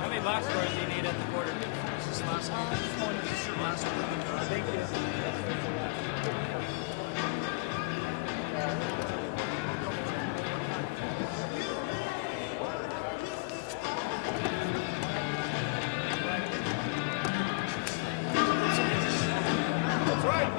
How many box scores do you need at the quarter? This is last one. This is your last one. Thank you. That's right.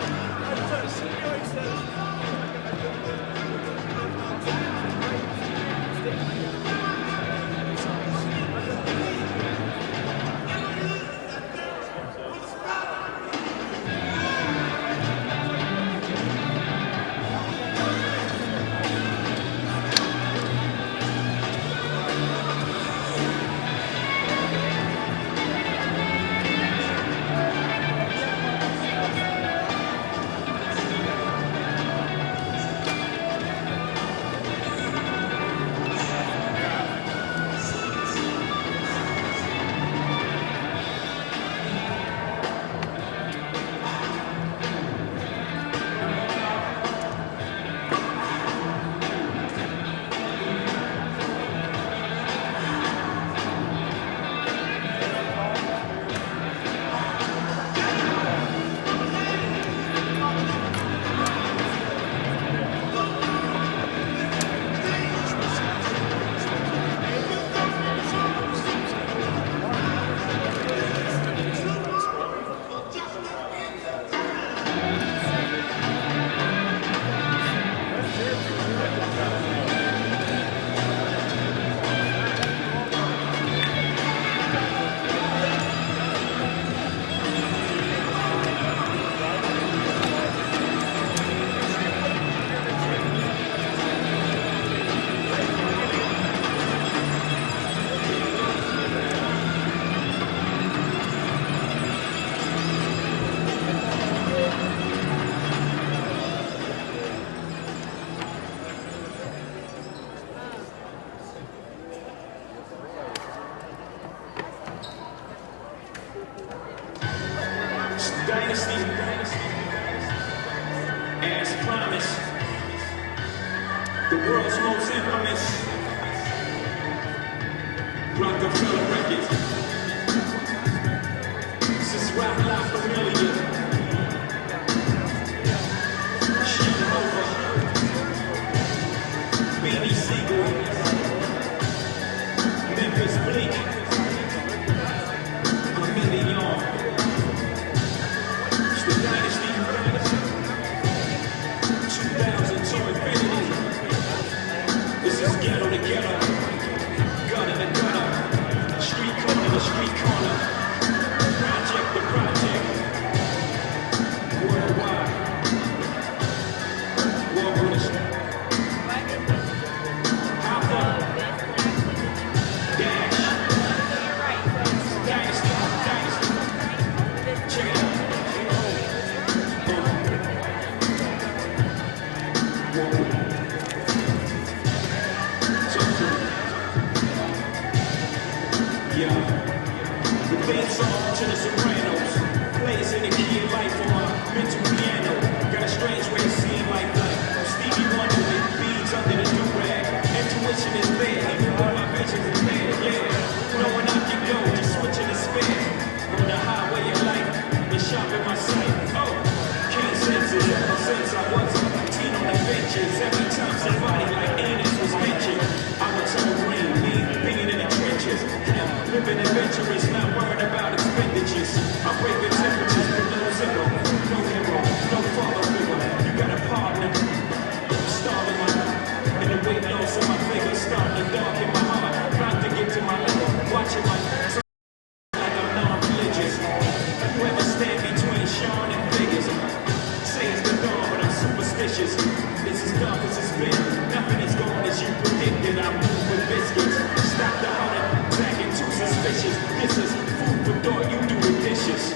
Dynasty, as promised, the world's most infamous Rockefeller Records. This is rap life familiar. Sheet over, Baby Seagull, Memphis Bleak, a million. The Dynasty, 2000 to infinity. This is ghetto to ghetto, gutter to gutter, street corner to street corner, project to project, worldwide. War British. Alpha, Dash, Dynasty, Dynasty. Check it out. Yeah, the theme song to the Sopranos plays in the key of life on my mental piano. Got a strange way of seeing life like Stevie Wonder with beads under the do-rag. Intuition is there, even when my vision is impaired. Yeah, knowing I can go, just switching the spare. On the highway of life, and shopping my sight. Oh, keen senses ever since I was a teen on adventures. Every time somebody like Anus was mentioned, I would turn green, me being in the trenches. Living adventure serious, not worried about expenditures. I'm breaking temperatures below zero. No hero, no father figure. You got a partner. Starting my and the weight loss on my fingers, starting to darken my heart. About to get to my level, watching my like I'm non-religious. Whoever stand between Sean and figures, say it's the dawn, but I'm superstitious. This is dark as it's been. Nothing is gone as you predicted. I move with biscuits. Stop the heart attack and too suspicious. This is food for thought. You do the dishes.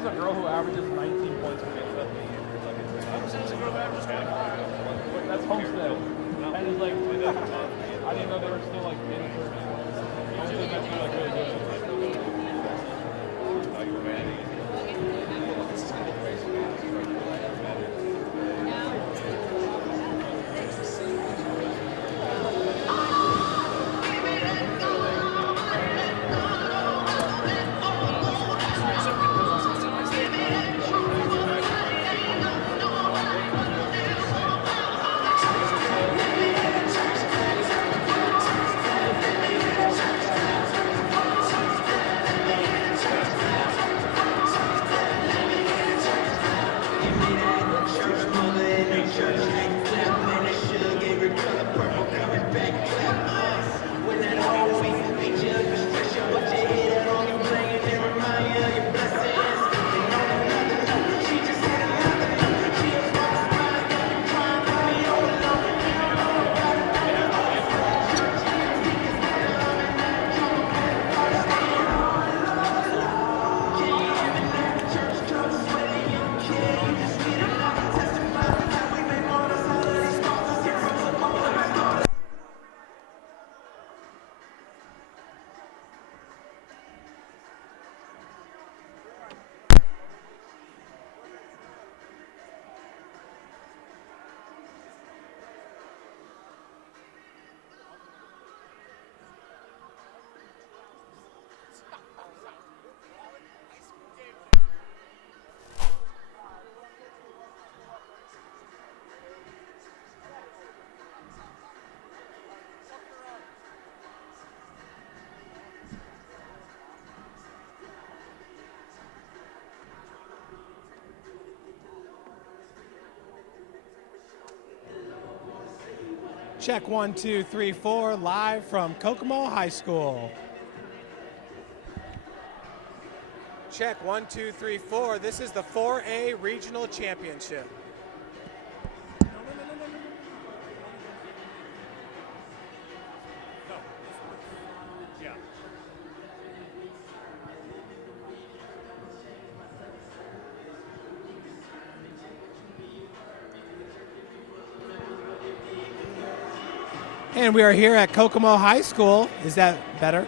says a girl who averages 19 points per game. Who says a girl averages 25? That's Homestead. And it's like, I didn't know they were still like in the tournament. Homestead might be like really good. Check 1, 2, 3, 4, live from Kokomo High School. Check 1, 2, 3, 4. This is the 4A Regional Championship. Yeah. And we are here at Kokomo High School. Is that better?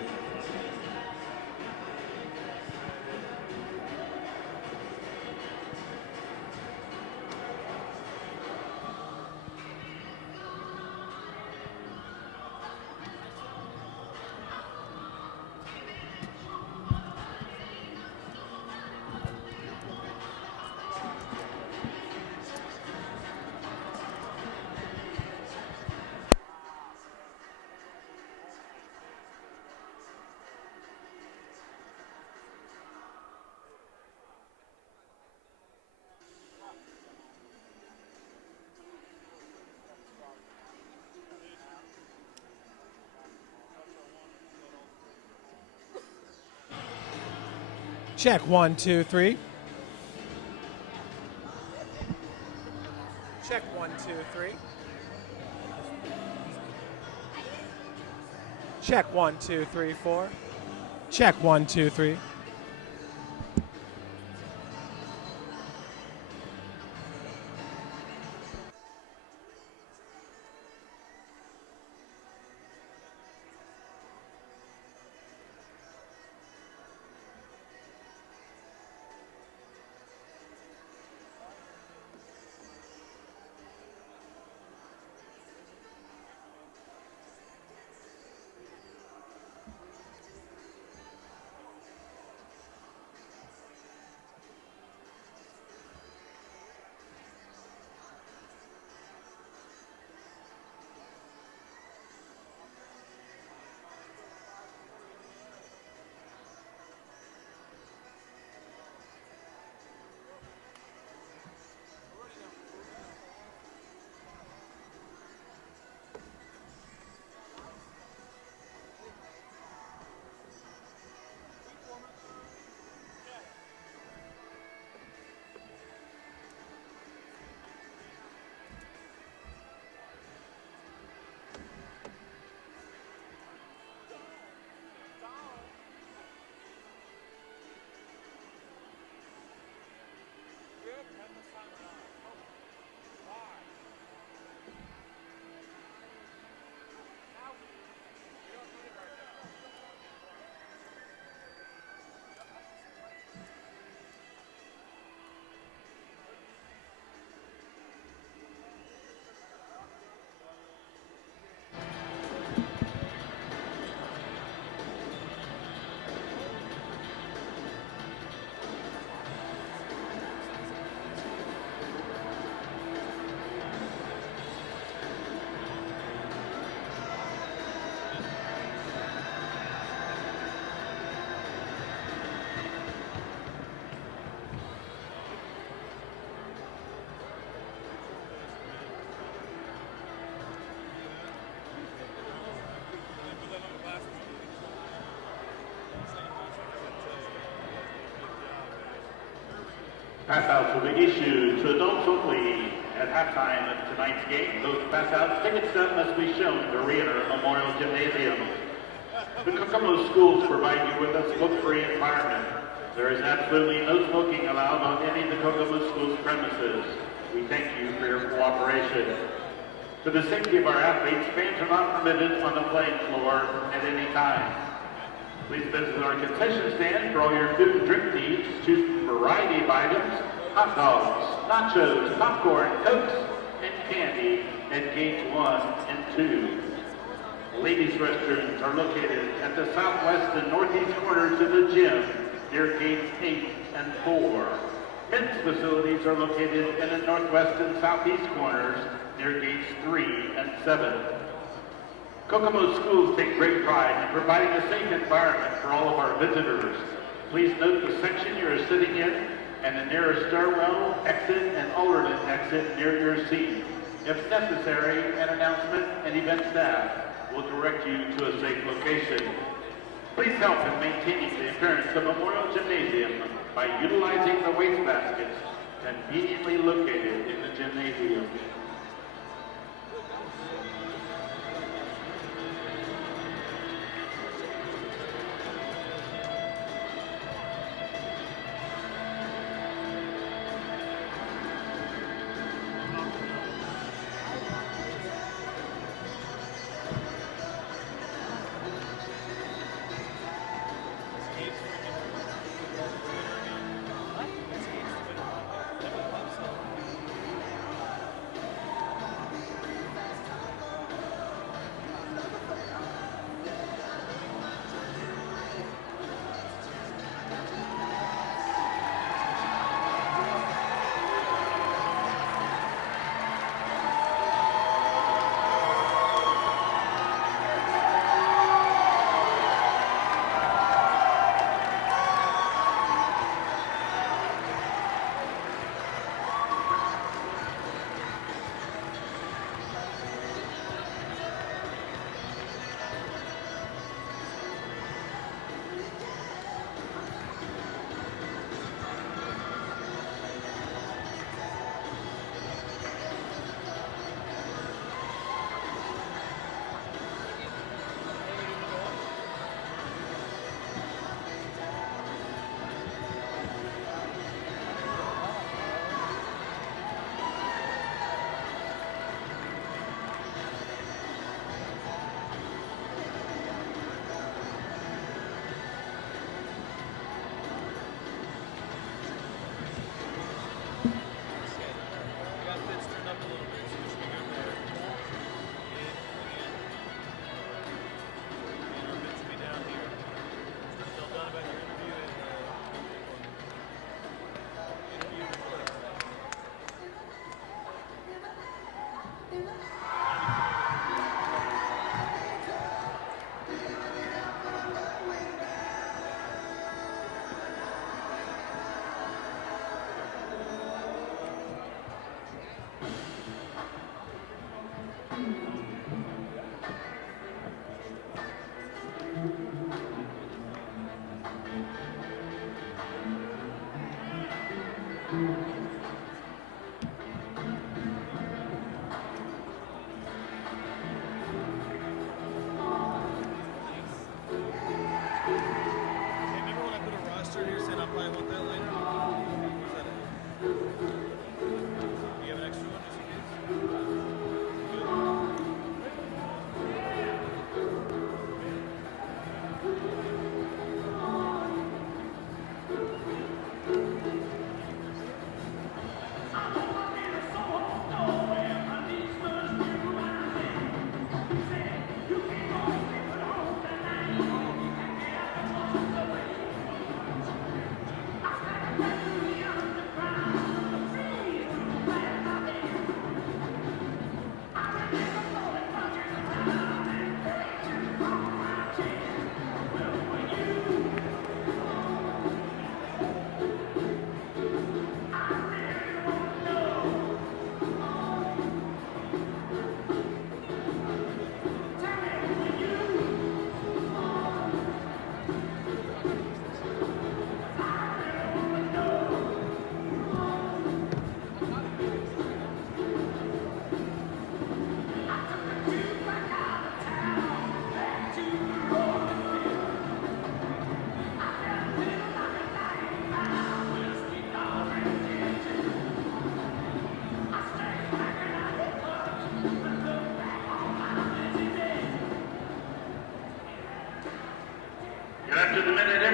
Check 1, 2, 3. Check 1, 2, 3. Check 1, 2, 3, 4. Check 1, 2, 3. Pass outs will be issued to adults only at halftime of tonight's game. Those pass outs, ticket stub must be shown at the Reader Memorial Gymnasium. The Kokomo schools provide you with a smoke-free environment. There is absolutely no smoking allowed on any of the Kokomo schools premises. We thank you for your cooperation. For the safety of our athletes, fans are not permitted on the playing floor at any time. Please visit our concession stand for all your food and drink needs. Choose from a variety of items: hot dogs, nachos, popcorn, cokes, and candy at gates 1 and 2. Ladies' restrooms are located at the southwest and northeast corners of the gym near gates 8 and 4. Men's facilities are located in the northwest and southeast corners near gates 3 and 7. Kokomo schools take great pride in providing a safe environment for all of our visitors. Please note the section you are sitting in and the nearest stairwell, exit, and alternate exit near your seat. If necessary, an announcement and event staff will direct you to a safe location. Please help in maintaining the appearance of Memorial Gymnasium by utilizing the wastebaskets conveniently located in the gymnasium.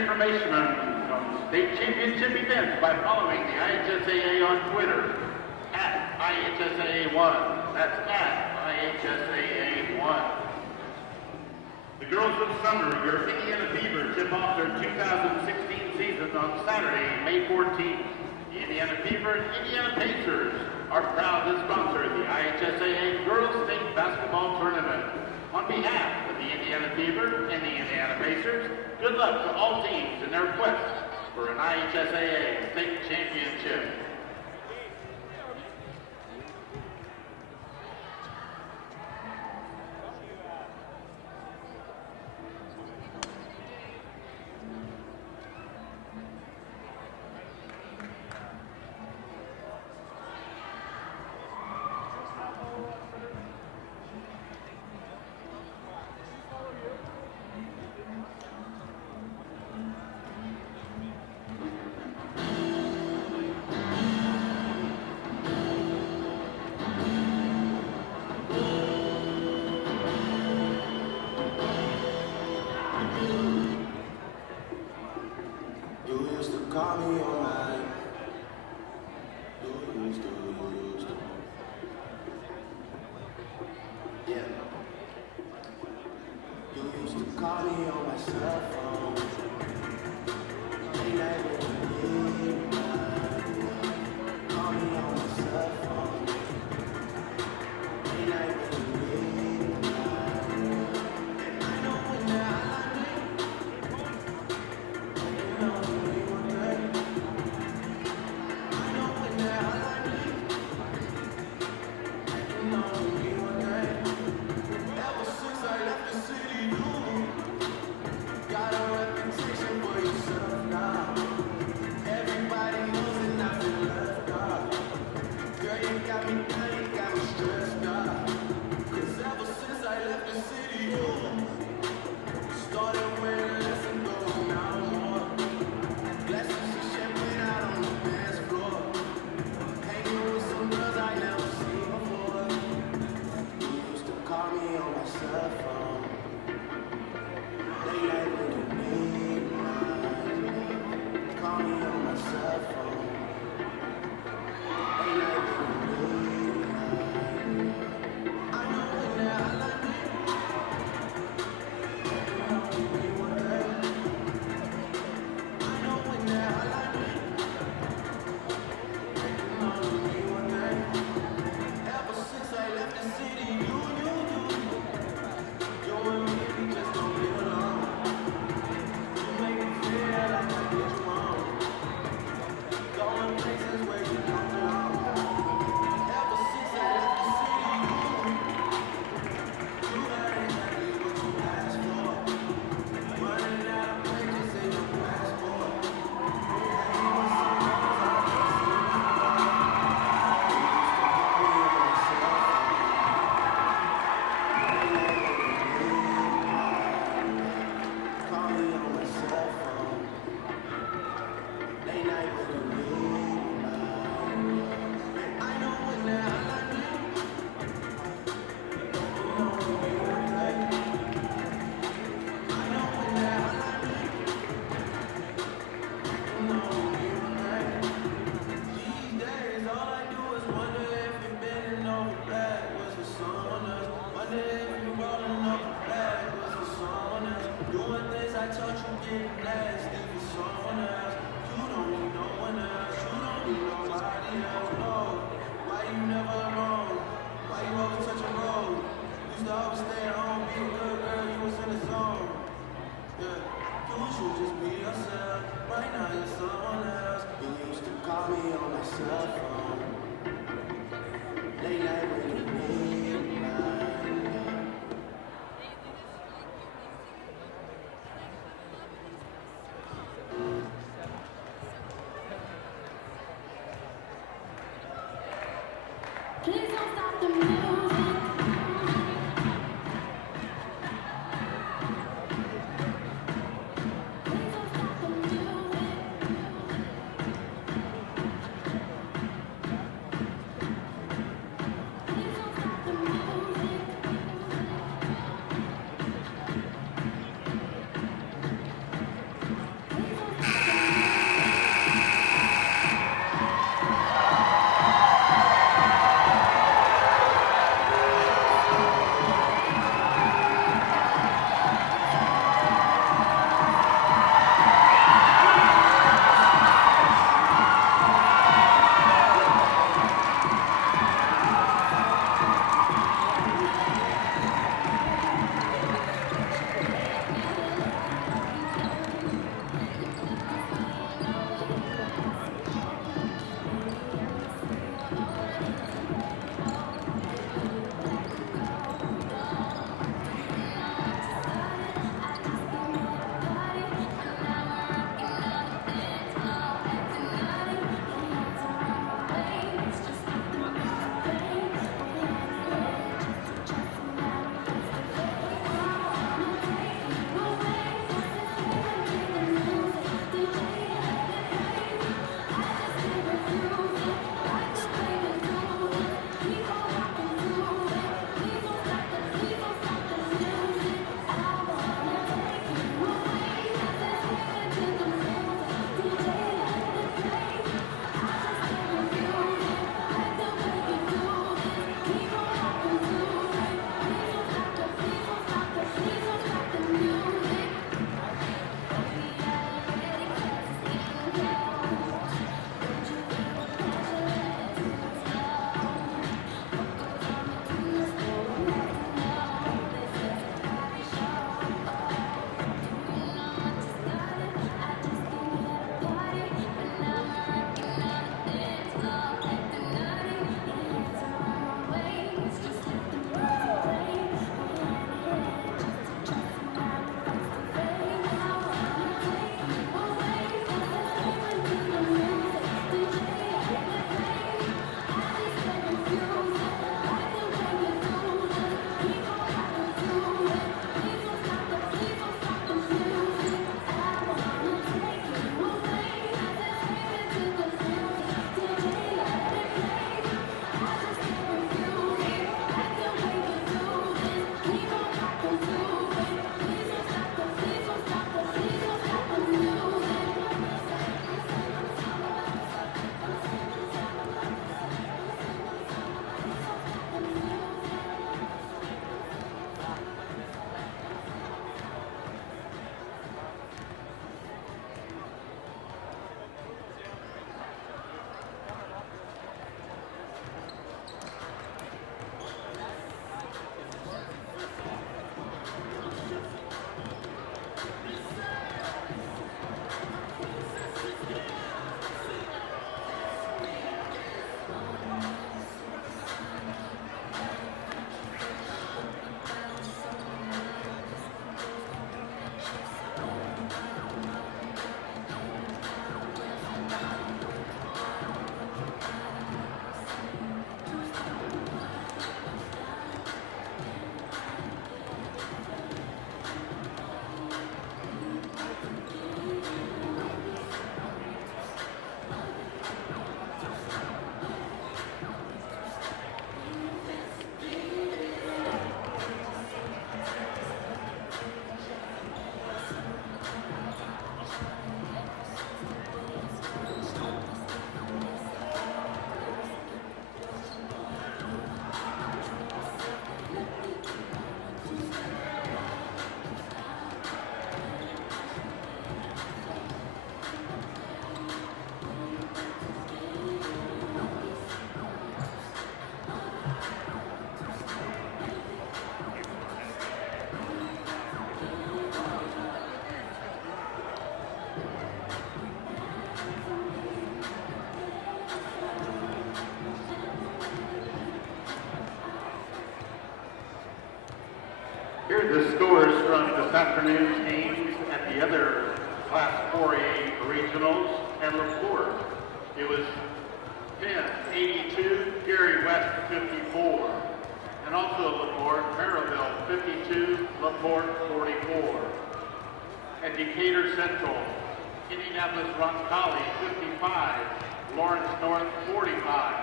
information on state championship events by following the IHSAA on Twitter at IHSAA1. That's at IHSAA1. The girls of summer, your Indiana Fever, tip off their 2016 season on Saturday, May 14th. The Indiana Fever and Indiana Pacers are proud to sponsor the IHSAA Girls State Basketball Tournament. On behalf of the Indiana Fever and the Indiana Pacers, good luck to all teams in their quest for an IHSAA state championship. Call me on my used to. Yeah. You used to call me on my cell phone. Late night when you need call me on my cell phone. Late night when you need and I know when that I like you know we were good. I know when that I like you know we were good. Ever since I left the city, you got Here are the scores from this afternoon's games at the other Class 4A regionals at LaPorte. It was Penn 82, Gary West 54. And also LaPorte, Maryville 52, LaPorte 44. At Decatur Central, Indianapolis Roncalli 55, Lawrence North 45,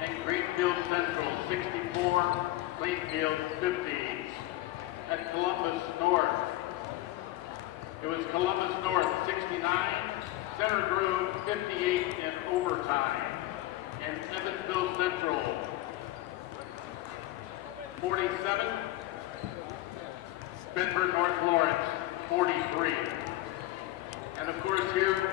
and Greenfield Central 64, Plainfield 50. At Columbus North, it was Columbus North 69, Center Grove 58 in overtime, and Evansville Central 47, Bedford North Lawrence 43. And of course here,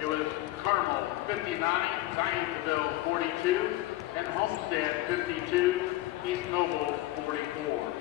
it was Carmel 59, Zionsville 42, and Homestead 52, East Noble 44.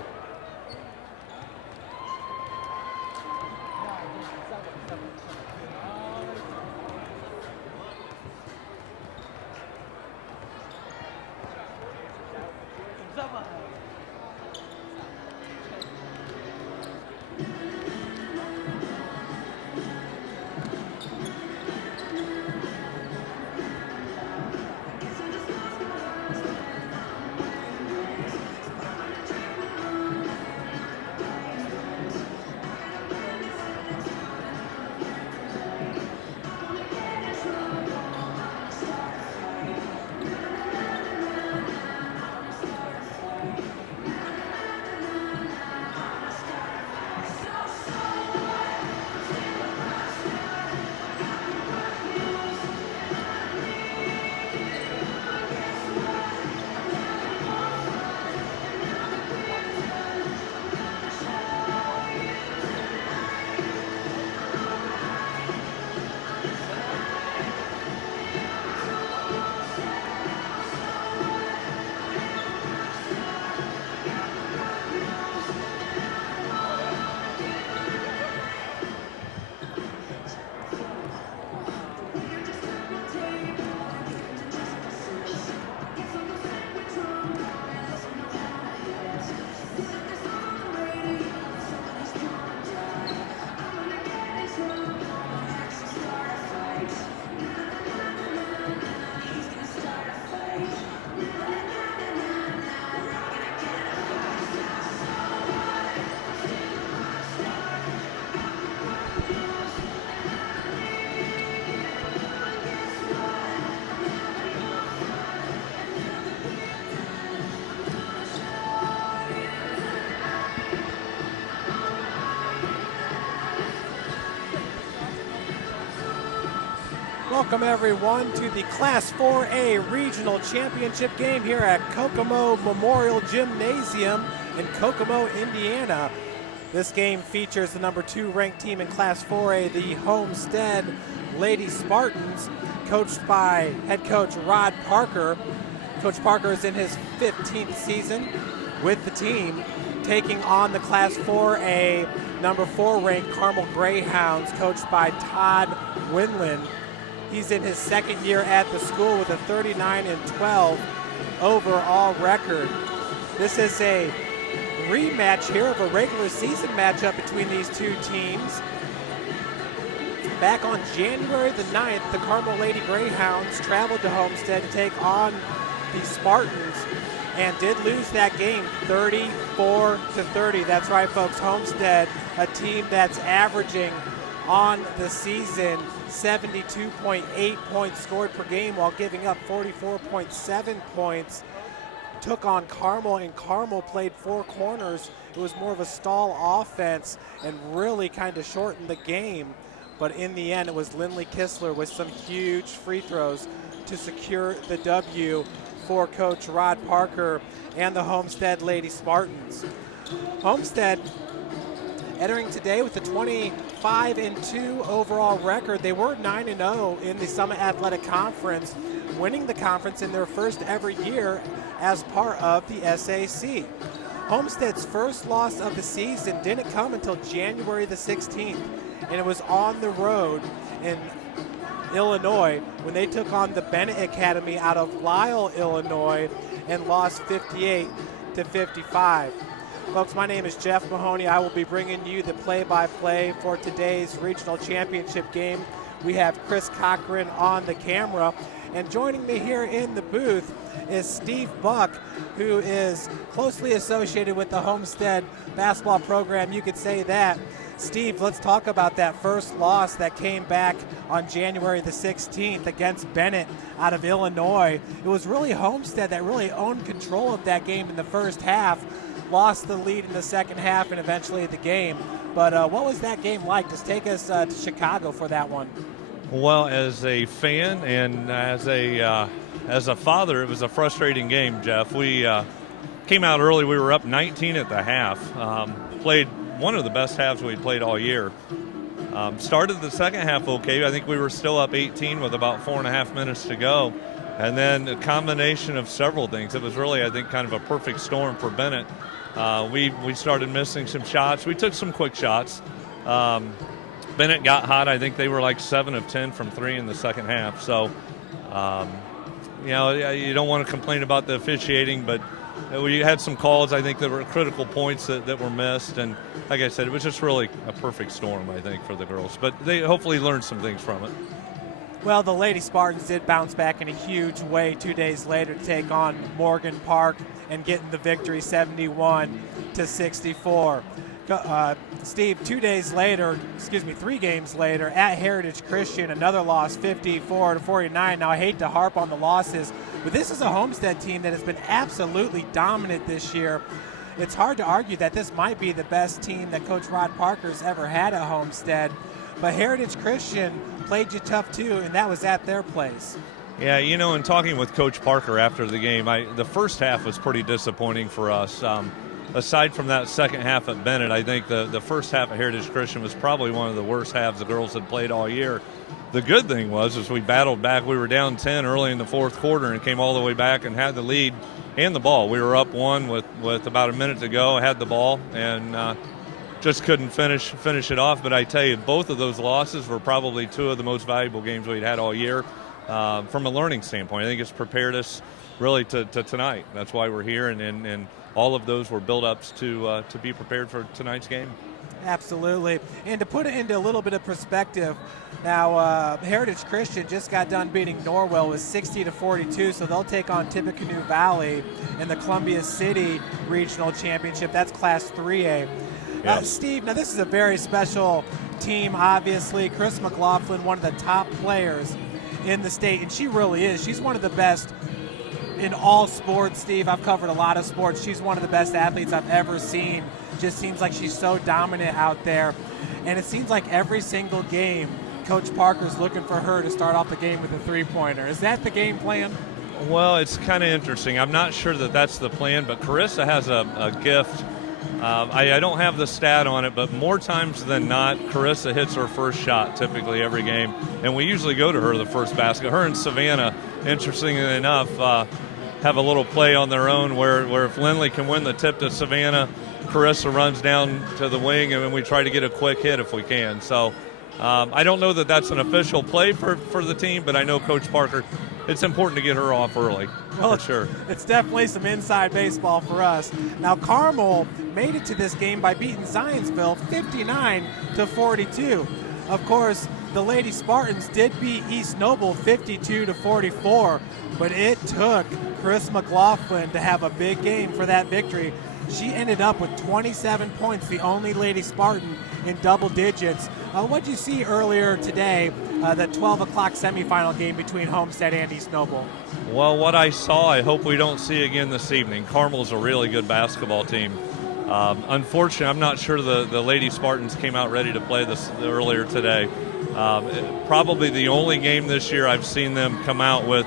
Welcome everyone to the Class 4A Regional Championship game here at Kokomo Memorial Gymnasium in Kokomo, Indiana. This game features the number 2 ranked team in Class 4A, the Homestead Lady Spartans, coached by head coach Rod Parker. Coach Parker is in his 15th season with the team, taking on the Class 4A number 4 ranked Carmel Greyhounds, coached by Todd Winland. He's in his second year at the school with a 39-12 overall record. This is a rematch here of a regular season matchup between these two teams. Back on January the 9th, the Carmel Lady Greyhounds traveled to Homestead to take on the Spartans and did lose that game 34-30. That's right, folks. Homestead, a team that's averaging on the season 72.8 points scored per game while giving up 44.7 points, took on Carmel, and Carmel played 4 corners. It was more of a stall offense and really kind of shortened the game. But in the end, it was Lindley Kistler with some huge free throws to secure the W for Coach Rod Parker and the Homestead Lady Spartans. Homestead entering today with a 25-2 overall record. They were 9-0 in the Summit Athletic Conference, winning the conference in their first ever year as part of the SAC. Homestead's first loss of the season didn't come until January the 16th, and it was on the road in Illinois when they took on the Bennett Academy out of Lisle, Illinois, and lost 58-55. Folks, my name is Jeff Mahoney. I will be bringing you the play-by-play for today's regional championship game. We have Chris Cochran on the camera. And joining me here in the booth is Steve Buck, who is closely associated with the Homestead basketball program. You could say that. Steve, let's talk about that first loss that came back on January the 16th against Bennett out of Illinois. It was really Homestead that really owned control of that game in the first half, lost the lead in the second half, and eventually the game. But what was that game like? Just take us to Chicago for that one. Well, as a fan and as a father, it was a frustrating game, Jeff. We came out early. We were up 19 at the half. Played one of the best halves we'd played all year. Started the second half okay. I think we were still up 18 with about 4.5 minutes to go. And then a combination of several things. It was really, I think, kind of a perfect storm for Bennett. We started missing some shots. We took some quick shots. Bennett got hot. I think they were like 7 of 10 from 3 in the second half. So, you don't want to complain about the officiating, but we had some calls, I think, that were critical points that were missed. And like I said, it was just really a perfect storm, I think, for the girls. But they hopefully learned some things from it. Well, the Lady Spartans did bounce back in a huge way 2 days later to take on Morgan Park and getting the victory 71-64. Steve, 3 games later, at Heritage Christian, another loss, 54-49. Now, I hate to harp on the losses, but this is a Homestead team that has been absolutely dominant this year. It's hard to argue that this might be the best team that Coach Rod Parker's ever had at Homestead, but Heritage Christian played you tough too, and that was at their place. Yeah, in talking with Coach Parker after the game, the first half was pretty disappointing for us. Aside from that second half at Bennett, I think the first half at Heritage Christian was probably one of the worst halves the girls had played all year. The good thing was we battled back. We were down 10 early in the fourth quarter and came all the way back and had the lead and the ball. We were up 1 with about a minute to go, had the ball, and just couldn't finish it off. But I tell you, both of those losses were probably 2 of the most valuable games we'd had all year from a learning standpoint. I think it's prepared us really to tonight. That's why we're here, and all of those were build-ups to be prepared for tonight's game. Absolutely. And to put it into a little bit of perspective, now Heritage Christian just got done beating Norwell with 60-42, so they'll take on Tippecanoe Valley in the Columbia City Regional Championship. That's Class 3A. Yep. Steve, now this is a very special team, obviously. Chris McLaughlin, one of the top players in the state, and she really is. She's one of the best in all sports, Steve. I've covered a lot of sports. She's one of the best athletes I've ever seen. Just seems like she's so dominant out there. And it seems like every single game, Coach Parker's looking for her to start off the game with a three-pointer. Is that the game plan? Well, it's kind of interesting. I'm not sure that that's the plan, but Carissa has a gift. I don't have the stat on it, but more times than not, Carissa hits her first shot typically every game. And we usually go to her the first basket. Her and Savannah, interestingly enough, have a little play on their own where if Lindley can win the tip to Savannah, Carissa runs down to the wing, and then we try to get a quick hit if we can. So I don't know that that's an official play for the team, but I know Coach Parker, it's important to get her off early, for sure. It's definitely some inside baseball for us. Now, Carmel made it to this game by beating Zionsville 59-42. Of course, the Lady Spartans did beat East Noble 52-44, but it took Chris McLaughlin to have a big game for that victory. She ended up with 27 points, the only Lady Spartan in double digits. What did you see earlier today, the 12 o'clock semifinal game between Homestead and East Noble? Well, what I saw, I hope we don't see again this evening. Carmel's a really good basketball team. Unfortunately, I'm not sure the Lady Spartans came out ready to play this earlier today. Probably the only game this year I've seen them come out with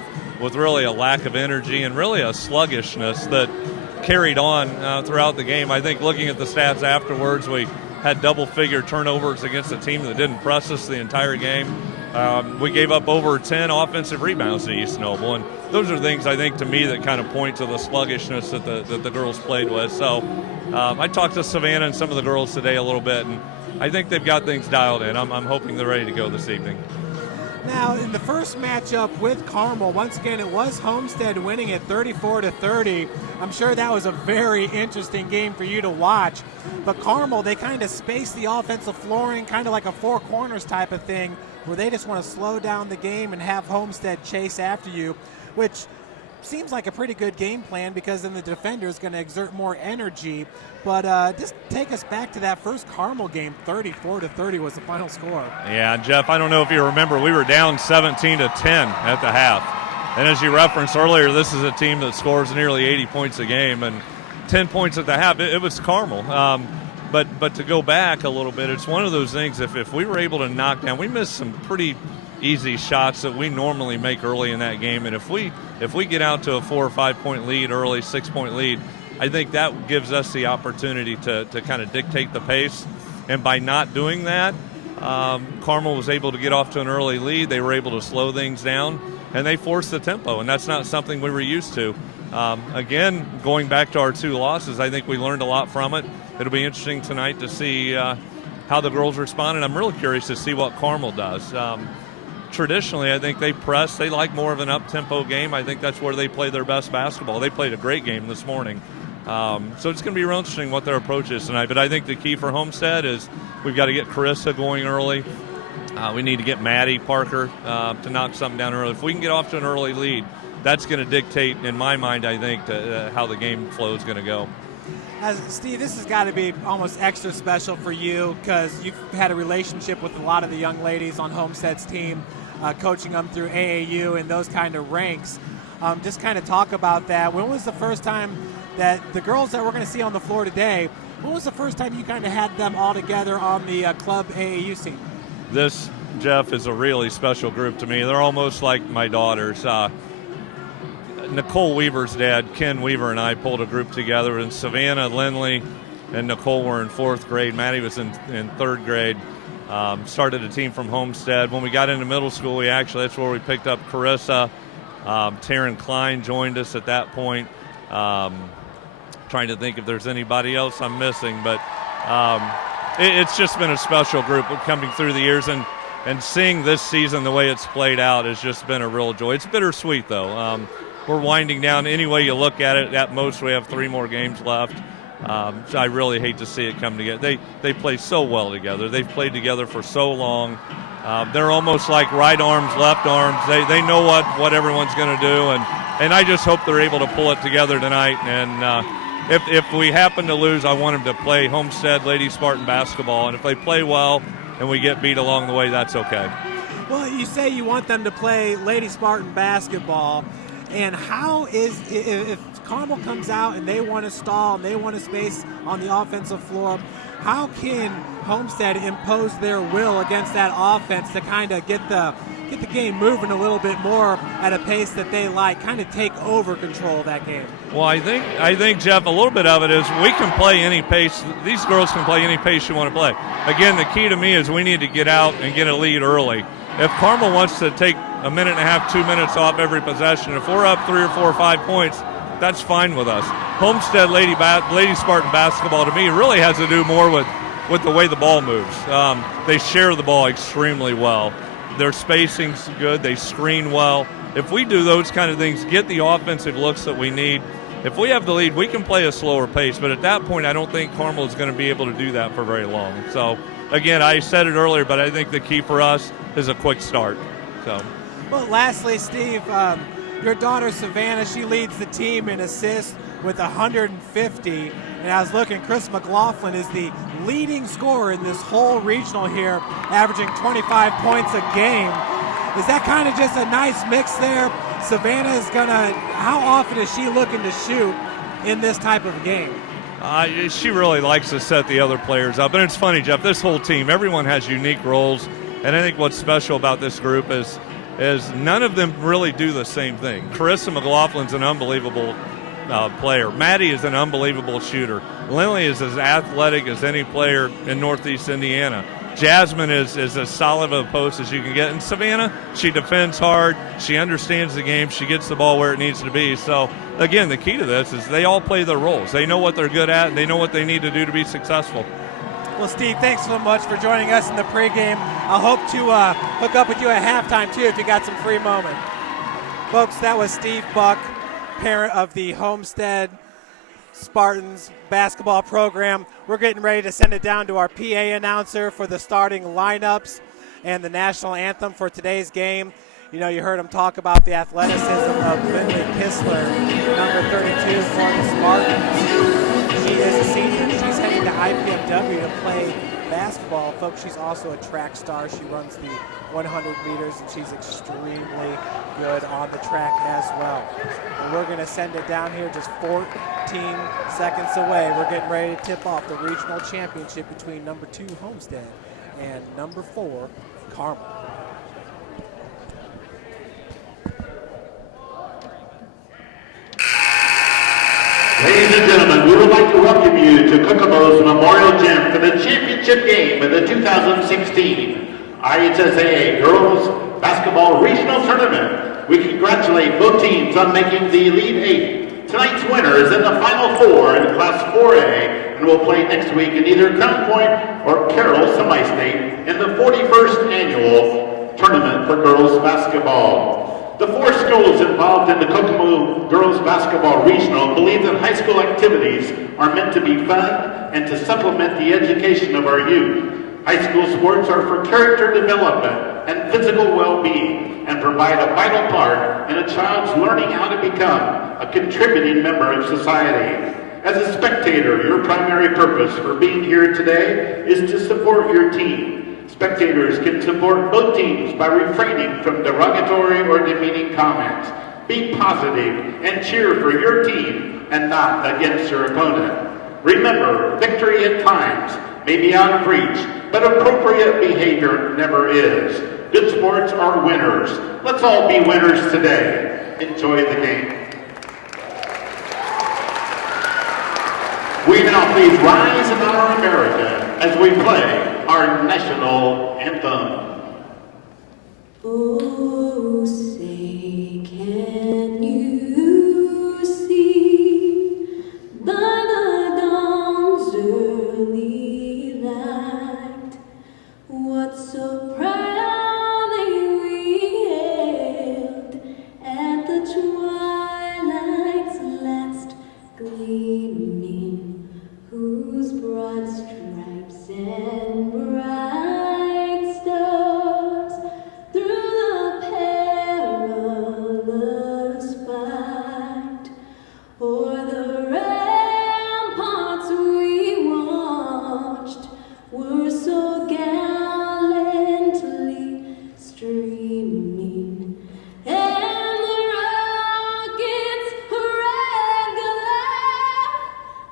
really a lack of energy and really a sluggishness that carried on throughout the game. I think looking at the stats afterwards, we had double-figure turnovers against a team that didn't press us the entire game. We gave up over 10 offensive rebounds to East Noble, and those are things I think to me that kind of point to the sluggishness that the girls played with. So I talked to Savannah and some of the girls today a little bit, and I think they've got things dialed in. I'm hoping they're ready to go this evening. Now, in the first matchup with Carmel, once again, it was Homestead winning it 34-30. I'm sure that was a very interesting game for you to watch. But Carmel, they kind of spaced the offensive flooring, kind of like a four corners type of thing, where they just want to slow down the game and have Homestead chase after you, which seems like a pretty good game plan because then the defender is going to exert more energy. But just take us back to that first Carmel game. 34-30 was the final score. Yeah, Jeff, I don't know if you remember, we were down 17-10 at the half. And as you referenced earlier, this is a team that scores nearly 80 points a game, and 10 points at the half. It was Carmel. But to go back a little bit, it's one of those things, if we were able to knock down, we missed some pretty easy shots that we normally make early in that game. And if we get out to a 4 or 5 point lead early, 6 point lead, I think that gives us the opportunity to kind of dictate the pace. And by not doing that, Carmel was able to get off to an early lead. They were able to slow things down, and they forced the tempo, and that's not something we were used to. Again, going back to our 2 losses, I think we learned a lot from it. It'll be interesting tonight to see how the girls respond, and I'm really curious to see what Carmel does. Traditionally, I think they press. They like more of an up-tempo game. I think that's where they play their best basketball. They played a great game this morning. So it's going to be real interesting what their approach is tonight. But I think the key for Homestead is we've got to get Carissa going early. We need to get Maddie Parker to knock something down early. If we can get off to an early lead, that's going to dictate, in my mind, I think, how the game flow is going to go. Steve, this has got to be almost extra special for you because you've had a relationship with a lot of the young ladies on Homestead's team, coaching them through AAU and those kind of ranks. Just kind of talk about that. When was the first time that the girls that we're going to see on the floor today, when was the first time you kind of had them all together on the club AAU scene? This, Jeff, is a really special group to me. They're almost like my daughters. Nicole Weaver's dad, Ken Weaver, and I pulled a group together, and Savannah, Lindley, and Nicole were in 4th grade. Maddie was in 3rd grade. Started a team from Homestead. When we got into middle school, that's where we picked up Carissa. Taryn Klein joined us at that point. Trying to think if there's anybody else I'm missing, but it's just been a special group coming through the years, and seeing this season the way it's played out has just been a real joy. It's bittersweet, though. We're winding down. Any way you look at it, at most we have 3 more games left. So I really hate to see it come together. They play so well together. They've played together for so long. They're almost like right arms, left arms. They know what everyone's going to do, and I just hope they're able to pull it together tonight. And if we happen to lose, I want them to play Homestead Lady Spartan basketball, and if they play well and we get beat along the way, that's okay. Well, you say you want them to play Lady Spartan basketball, and how is, if Carmel comes out and they want to stall and they want to space on the offensive floor, how can Homestead impose their will against that offense to kind of get the game moving a little bit more at a pace that they like, kind of take over control of that game? Well, I think, Jeff, a little bit of it is we can play any pace. These girls can play any pace you want to play. Again, the key to me is we need to get out and get a lead early. If Carmel wants to take a minute and a half, 2 minutes off every possession, if we're up 3 or 4 or 5 points, that's fine with us. Homestead Lady Spartan basketball, to me, really has to do more with the way the ball moves. They share the ball extremely well. Their spacing's good. They screen well. If we do those kind of things, get the offensive looks that we need, if we have the lead, we can play a slower pace. But at that point, I don't think Carmel is going to be able to do that for very long. So, again, I said it earlier, but I think the key for us is a quick start. So. Well, lastly, Steve, your daughter Savannah, she leads the team in assists with 150. And I was looking, Chris McLaughlin is the leading scorer in this whole regional here, averaging 25 points a game. Is that kind of just a nice mix there? Savannah is how often is she looking to shoot in this type of game? She really likes to set the other players up. And it's funny, Jeff, this whole team, everyone has unique roles. And I think what's special about this group is none of them really do the same thing. Carissa McLaughlin's an unbelievable player. Maddie is an unbelievable shooter. Lindley is as athletic as any player in Northeast Indiana. Jasmine is as solid of a post as you can get. And Savannah, she defends hard. She understands the game. She gets the ball where it needs to be. So, again, the key to this is they all play their roles. They know what they're good at, and they know what they need to do to be successful. Well, Steve, thanks so much for joining us in the pregame. I hope to hook up with you at halftime, too, if you got some free moment. Folks, that was Steve Buck, parent of the Homestead Spartans basketball program. We're getting ready to send it down to our PA announcer for the starting lineups and the national anthem for today's game. You know, you heard him talk about the athleticism of Lindley Kistler, number 32 for the Spartans. She is a senior. She's heading to IPMW to play basketball. Folks, she's also a track star. She runs the 100 meters, and she's extremely good on the track as well. And we're going to send it down here just 14 seconds away. We're getting ready to tip off the regional championship between number 2 Homestead and number 4 Carmel. Ladies and gentlemen, we would like to welcome you to Kokomo's Memorial Gym for the championship game of the 2016 IHSAA Girls Basketball Regional Tournament. We congratulate both teams on making the Elite Eight. Tonight's winner is in the Final Four in Class 4A and will play next week in either Crown Point or Carroll Semi-State in the 41st Annual Tournament for Girls Basketball. The 4 schools involved in the Kokomo Girls Basketball Regional believe that high school activities are meant to be fun and to supplement the education of our youth. High school sports are for character development and physical well-being and provide a vital part in a child's learning how to become a contributing member of society. As a spectator, your primary purpose for being here today is to support your team. Spectators can support both teams by refraining from derogatory or demeaning comments. Be positive and cheer for your team and not against your opponent. Remember, victory at times may be out of reach, but appropriate behavior never is. Good sports are winners. Let's all be winners today. Enjoy the game. We now please rise in our America as we play our national anthem. Oh, say, can you see by the dawn's early light what so proudly we hailed at the twilight's last gleaming, whose broad stripes and bright stars through the perilous fight o'er the ramparts we watched were so gallantly streaming, and the rockets' red glare,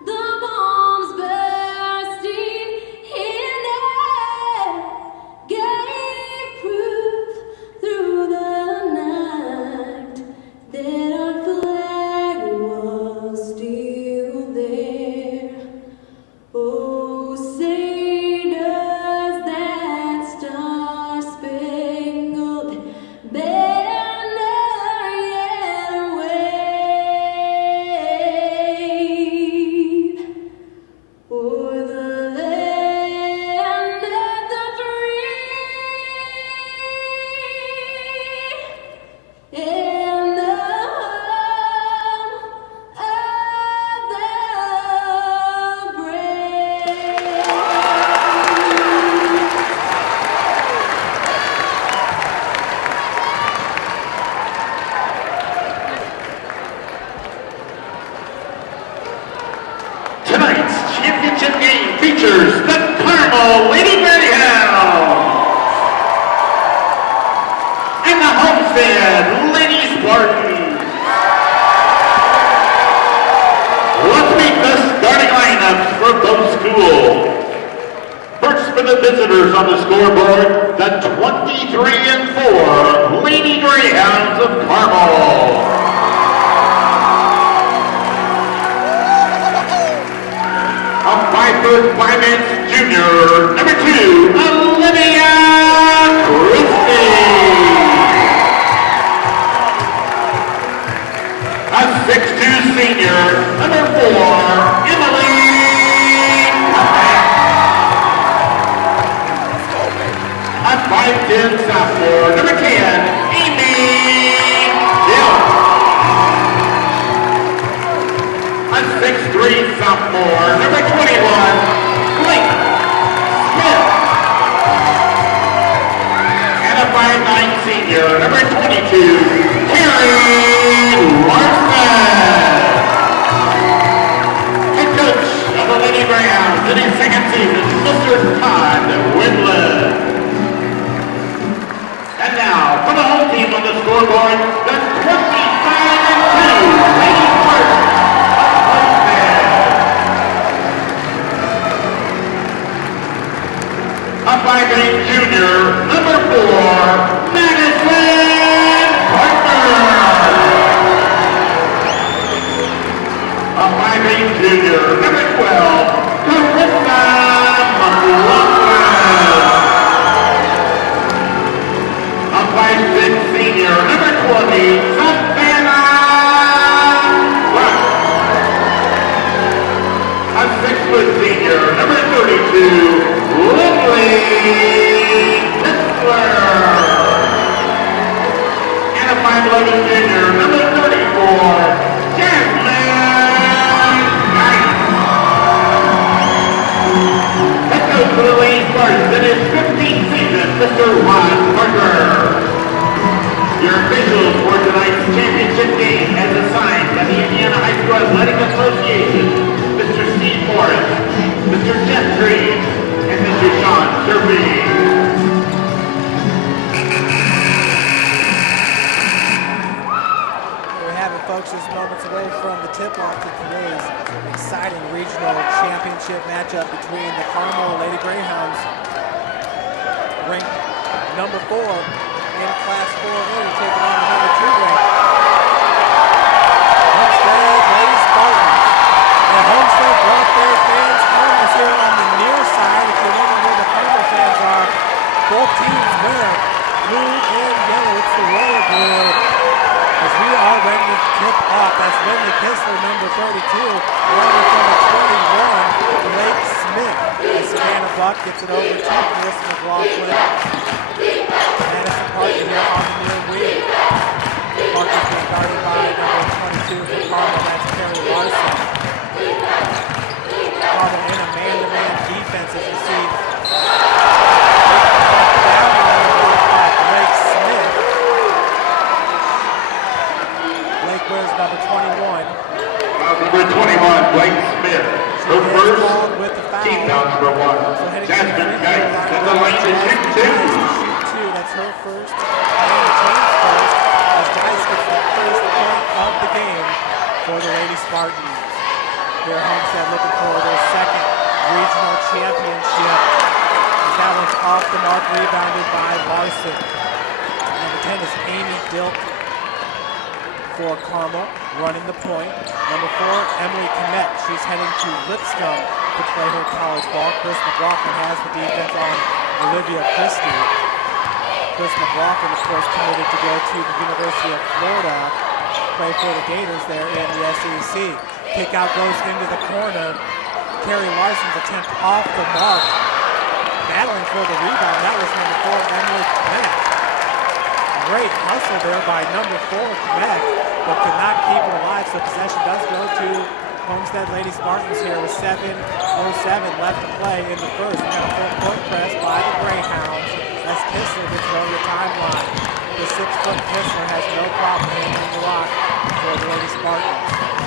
the bombs bursting in air, gave proof through the night that our flag was still there. Oh, say does that star-spangled banner yet wave o'er the land of the free and the home of the brave. Tonight's championship game features the Carmel Lady Greyhounds and the Homestead Lady Spartans. Let's meet the starting lineups for both schools. First for the visitors on the scoreboard, the 23-4 Lady Greyhounds of Carmel. A 5'5" junior, number 2, Olivia Christie. A 6'2" senior, number 4, Emily Carmel. in his second season, Mr. Todd Whitland. And now, for the home team on the scoreboard, the 25-2 Lady Spartans of Homestead. Umpire junior, number 4, Madison Parker. Umpire junior, number 12, Carissa McLaughlin. Umpire 6, senior, number 20, Savannah Rush. A 6-foot senior, number 32, Lindley Kistler. And a 5'11 junior, number 34, Jasmine Knight. Let's go to the Lady Spartans in his 15th season, Mr. Ron Parker. Your officials for tonight's championship game as assigned by the Indiana High School Athletic Association, Mr. Steve Morris, Mr. Jeff Green, and Mr. Sean Turpey. There we have it, folks, just moments away from the tip-off to today's exciting regional championship matchup between the Carmel Lady Greyhounds, ranked number 4 in Class 4A, taking on the number 2 ranked Homestead Lady Spartans. And Homestead brought their fans home here on the near side. If you wonder where the Carmel fans are, both teams wear blue and yellow. It's the royal blue. As we are ready to tip off, that's Lindley Kistler, number 32, along with number 21, Blake Smith. As Savannah Buck gets it over to Carissa McLaughlin. Madison Parker here on the near wing. Parker's being guarded by number 22 for Carmel, that's Carrie Larson. Carmel in a man-to-man defense, as you see. Down by Blake Smith. Blake wears number 21. Number 21, Blake Smith. Her first, with the foul. team foul number 1. So heading Jasmine Knight in the lane to shoot 2. That's her first, and the team's first, as Dice gets the first point of the game for the Lady Spartans. Here Homestead looking for their second regional championship. That one's off the mark, rebounded by Larson. Number 10 is Amy Dilk for Carmel, running the point. Number 4, Emily Kmet. She's heading to Lipscomb to play her college ball. Chris McLaughlin has the defense on Olivia Christie. Chris McLaughlin, of course, committed to go to the University of Florida, play for the Gators there in the SEC. Kick out goes into the corner. Carrie Larson's attempt off the mark. Battling for the rebound. That was number 4, Emily Kmet. Great hustle there by number 4, Kmet, but could not keep it alive, so possession does go to Homestead Lady Spartans here with 7:07 left to play in the first. We got a full-court press by the Greyhounds as Kistler gets it over the timeline. The 6-foot Kistler has no problem handling the rock for the Lady Spartans.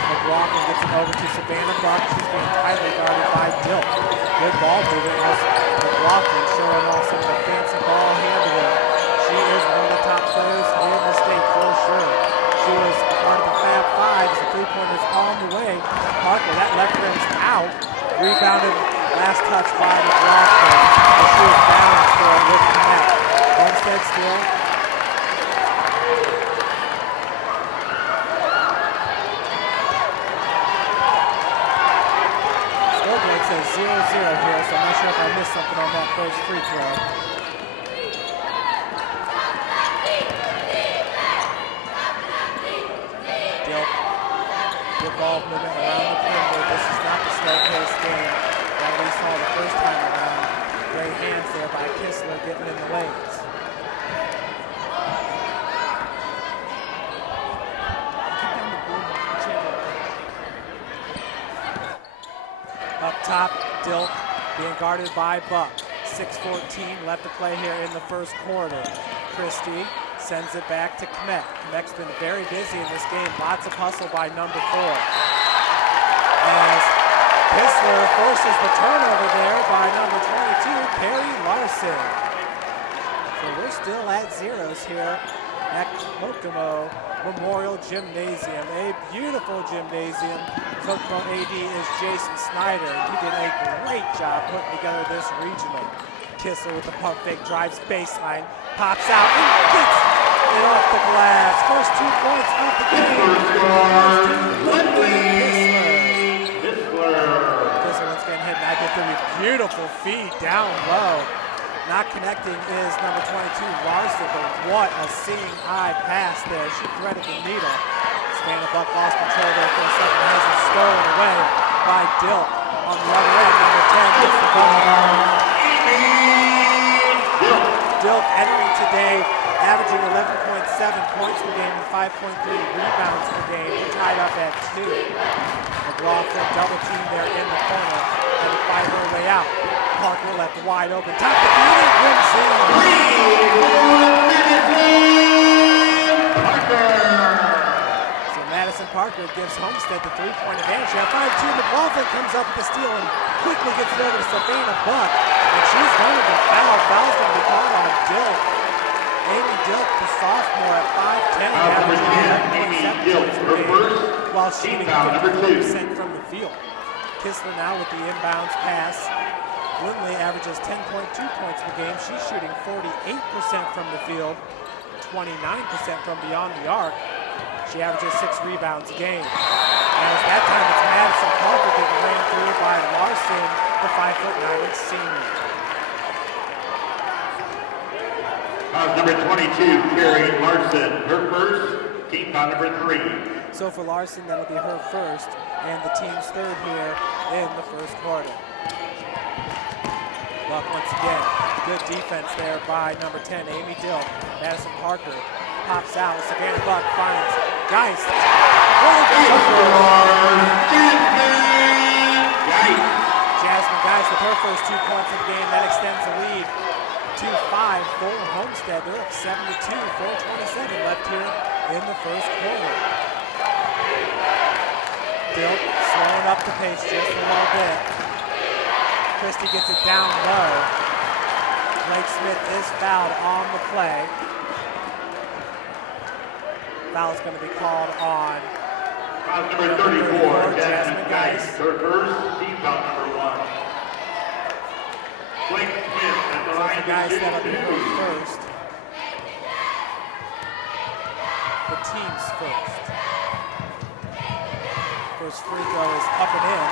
McLaughlin gets it over to Savannah Buck. She's being tightly guarded by Dilk. Good ball movement as McLaughlin showing off some of the fancy ball handling. She is one of the top players in the state for sure. She was part of the Fab Five. The three-pointers on the way. Parker, that left rim's out. Rebounded, last touch by McLaughlin. But she was balanced for it with Kmet. Homestead still. Scoreboard says 0-0 here, so I'm not sure if I missed something on that first free throw. Good ball movement around the perimeter. This is not the slow-paced game that we saw the first time around. Great hands there by Kistler getting in the lanes. Up top, Dilk being guarded by Buck. 6:14 left to play here in the first quarter. Christie sends it back to Kmet. Kmet's been very busy in this game. Lots of hustle by number 4. As Kistler forces the turnover there by number 22, Perry Larson. So we're still at zeros here at Kokomo Memorial Gymnasium. A beautiful gymnasium. Kokomo AD is Jason Snyder. He did a great job putting together this regional. Kistler with the pump fake, drives baseline, pops out, and gets it off the glass. First 2 points of the game. Kistler once again hitting that good three. Beautiful feed down low. Not connecting is number 22, Larson, but what a seeing eye pass there. She threaded the needle. Savannah Buck lost control there for a second, has it stolen away by Dilk. On the other end, number 10 gets the ball. Dilk entering today, averaging 11.7 points per game and 5.3 rebounds per game. We're tied up at 2. McLaughlin double team there in the corner and to fight her way out. Parker left wide open, top the beauty, wins in. So Madison Parker gives Homestead the 3-point advantage. Now 5-2, McLaughlin comes up with the steal and quickly gets it over to Savannah Buck. And she's going to be fouled. Foul's going to be called on Dilk. Amy Dilk, the sophomore at 5'10", averaging 11.7 points per game, while shooting 54% from the field. Kistler now with the inbounds pass. Lindley averages 10.2 points per game. She's shooting 48% from the field, 29% from beyond the arc. She averages 6 rebounds a game. As that time it's Madison Parker getting ran through by Larson, the 5'9" senior. Number 22, Carrie Larson, her first, team foul number 3. So for Larson, that'll be her first, and the team's third here in the first quarter. Buck once again, good defense there by number 10, Amy Dilk. Madison Parker pops out. Savannah Buck finds Geist. Jasmine Geist with her first 2 points of the game. That extends the lead to 5 for Homestead. They're up 72, 4:27 left here in the first quarter. Dilk slowing up the pace just a little bit. Christie gets it down low. Blake Smith is fouled on the play. Foul is going to be called on Number 34, Jasmine Geist. her first, team foul number 1. Blake Smith at the line. The guys that'll be her first. The team's first. First free throw is up and in.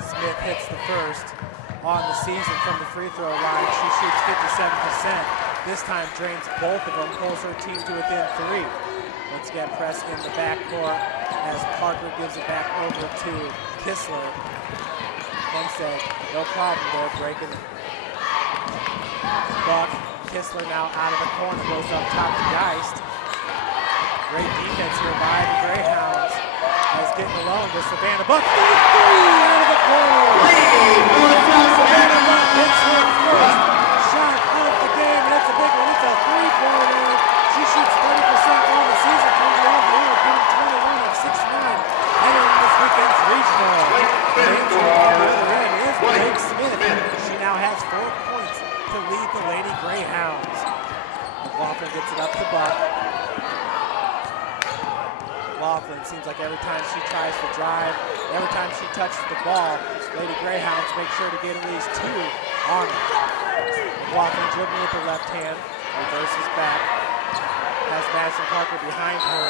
Smith hits the first on the season from the free throw line. She shoots 57%. This time drains both of them, pulls her team to within 3. Once again, press in the backcourt as Parker gives it back over to Kistler. Homestead, no problem there, breaking it. Buck, Kistler now out of the corner, goes up top to Geist. Great defense here by the Greyhounds. As getting alone with Savannah Buck. 3 out of the corner. Savannah Buck hits her first shot of the game, and it's a big one. It's a 3-pointer. She shoots 30% on the season from beyond the arc, putting 21 of 69 entering this weekend's regional. The answer on the other end is Blake Smith. She now has 4 points to lead the Lady Greyhounds. McLaughlin gets it up to Buck. McLaughlin seems like every time she tries to drive, every time she touches the ball, Lady Greyhounds make sure to get at least 2 on it. McLaughlin dribbling with the left hand, reverses back, has Madison Parker behind her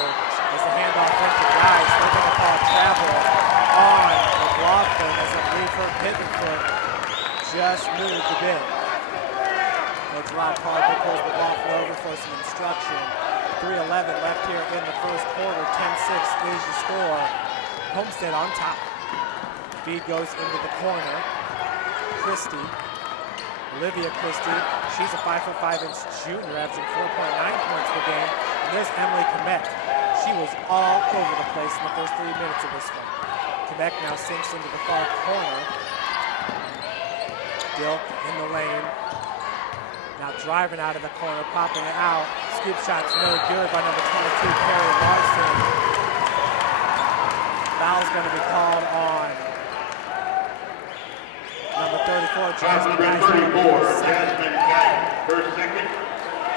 as the handoff went to Geist. They're going to call travel on McLaughlin as I believe her pivot foot just moved a bit. Coach Rob Parker pulls McLaughlin over for some instruction. 3:11 left here in the first quarter. 10-6 is your score. Homestead on top. Feed goes into the corner. Christie, Olivia Christie, she's a 5'5" junior, averaging 4.9 points per game. And there's Emily Komek. She was all over the place in the first 3 minutes of this one. Komek now sinks into the far corner. Dilk in the lane. Now driving out of the corner, popping it out. Scoop shot's no good by number 22, Perry Larson. Foul's going to be called on number 34, Jasmine Number 34, Jasmine Guy, her second.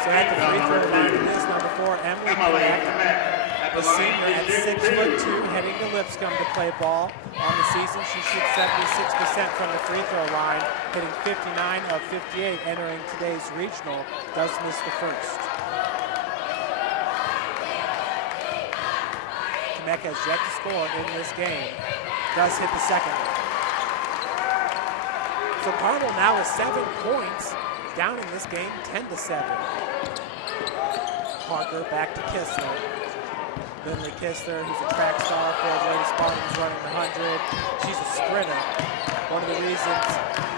So at the free throw line, it is number 4, Emily Connect. The senior at 6'2", heading to Lipscomb to play ball. On the season, she shoots 76% from the free throw line, hitting 59 of 58, entering today's regional. Does miss the first. Quebec has yet to score in this game. Does hit the second. So Carmel now is 7 points down in this game, 10-7. Parker back to Kistler. Lindley Kistler, who's a track star for the Lady Spartans, running 100. She's a sprinter. One of the reasons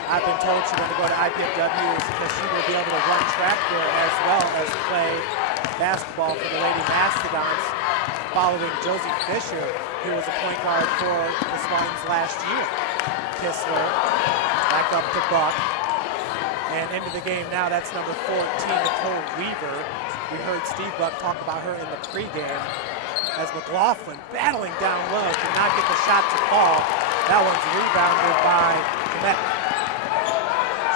I've been told she's going to go to IPFW is because she will be able to run track there as well as play basketball for the Lady Mastodons, following Josie Fisher, who was a point guard for the Spartans last year. Kistler back up to Buck. And into the game now, that's number 14, Nicole Weaver. We heard Steve Buck talk about her in the pregame. As McLaughlin battling down low, could not get the shot to fall. That one's rebounded by Quebec.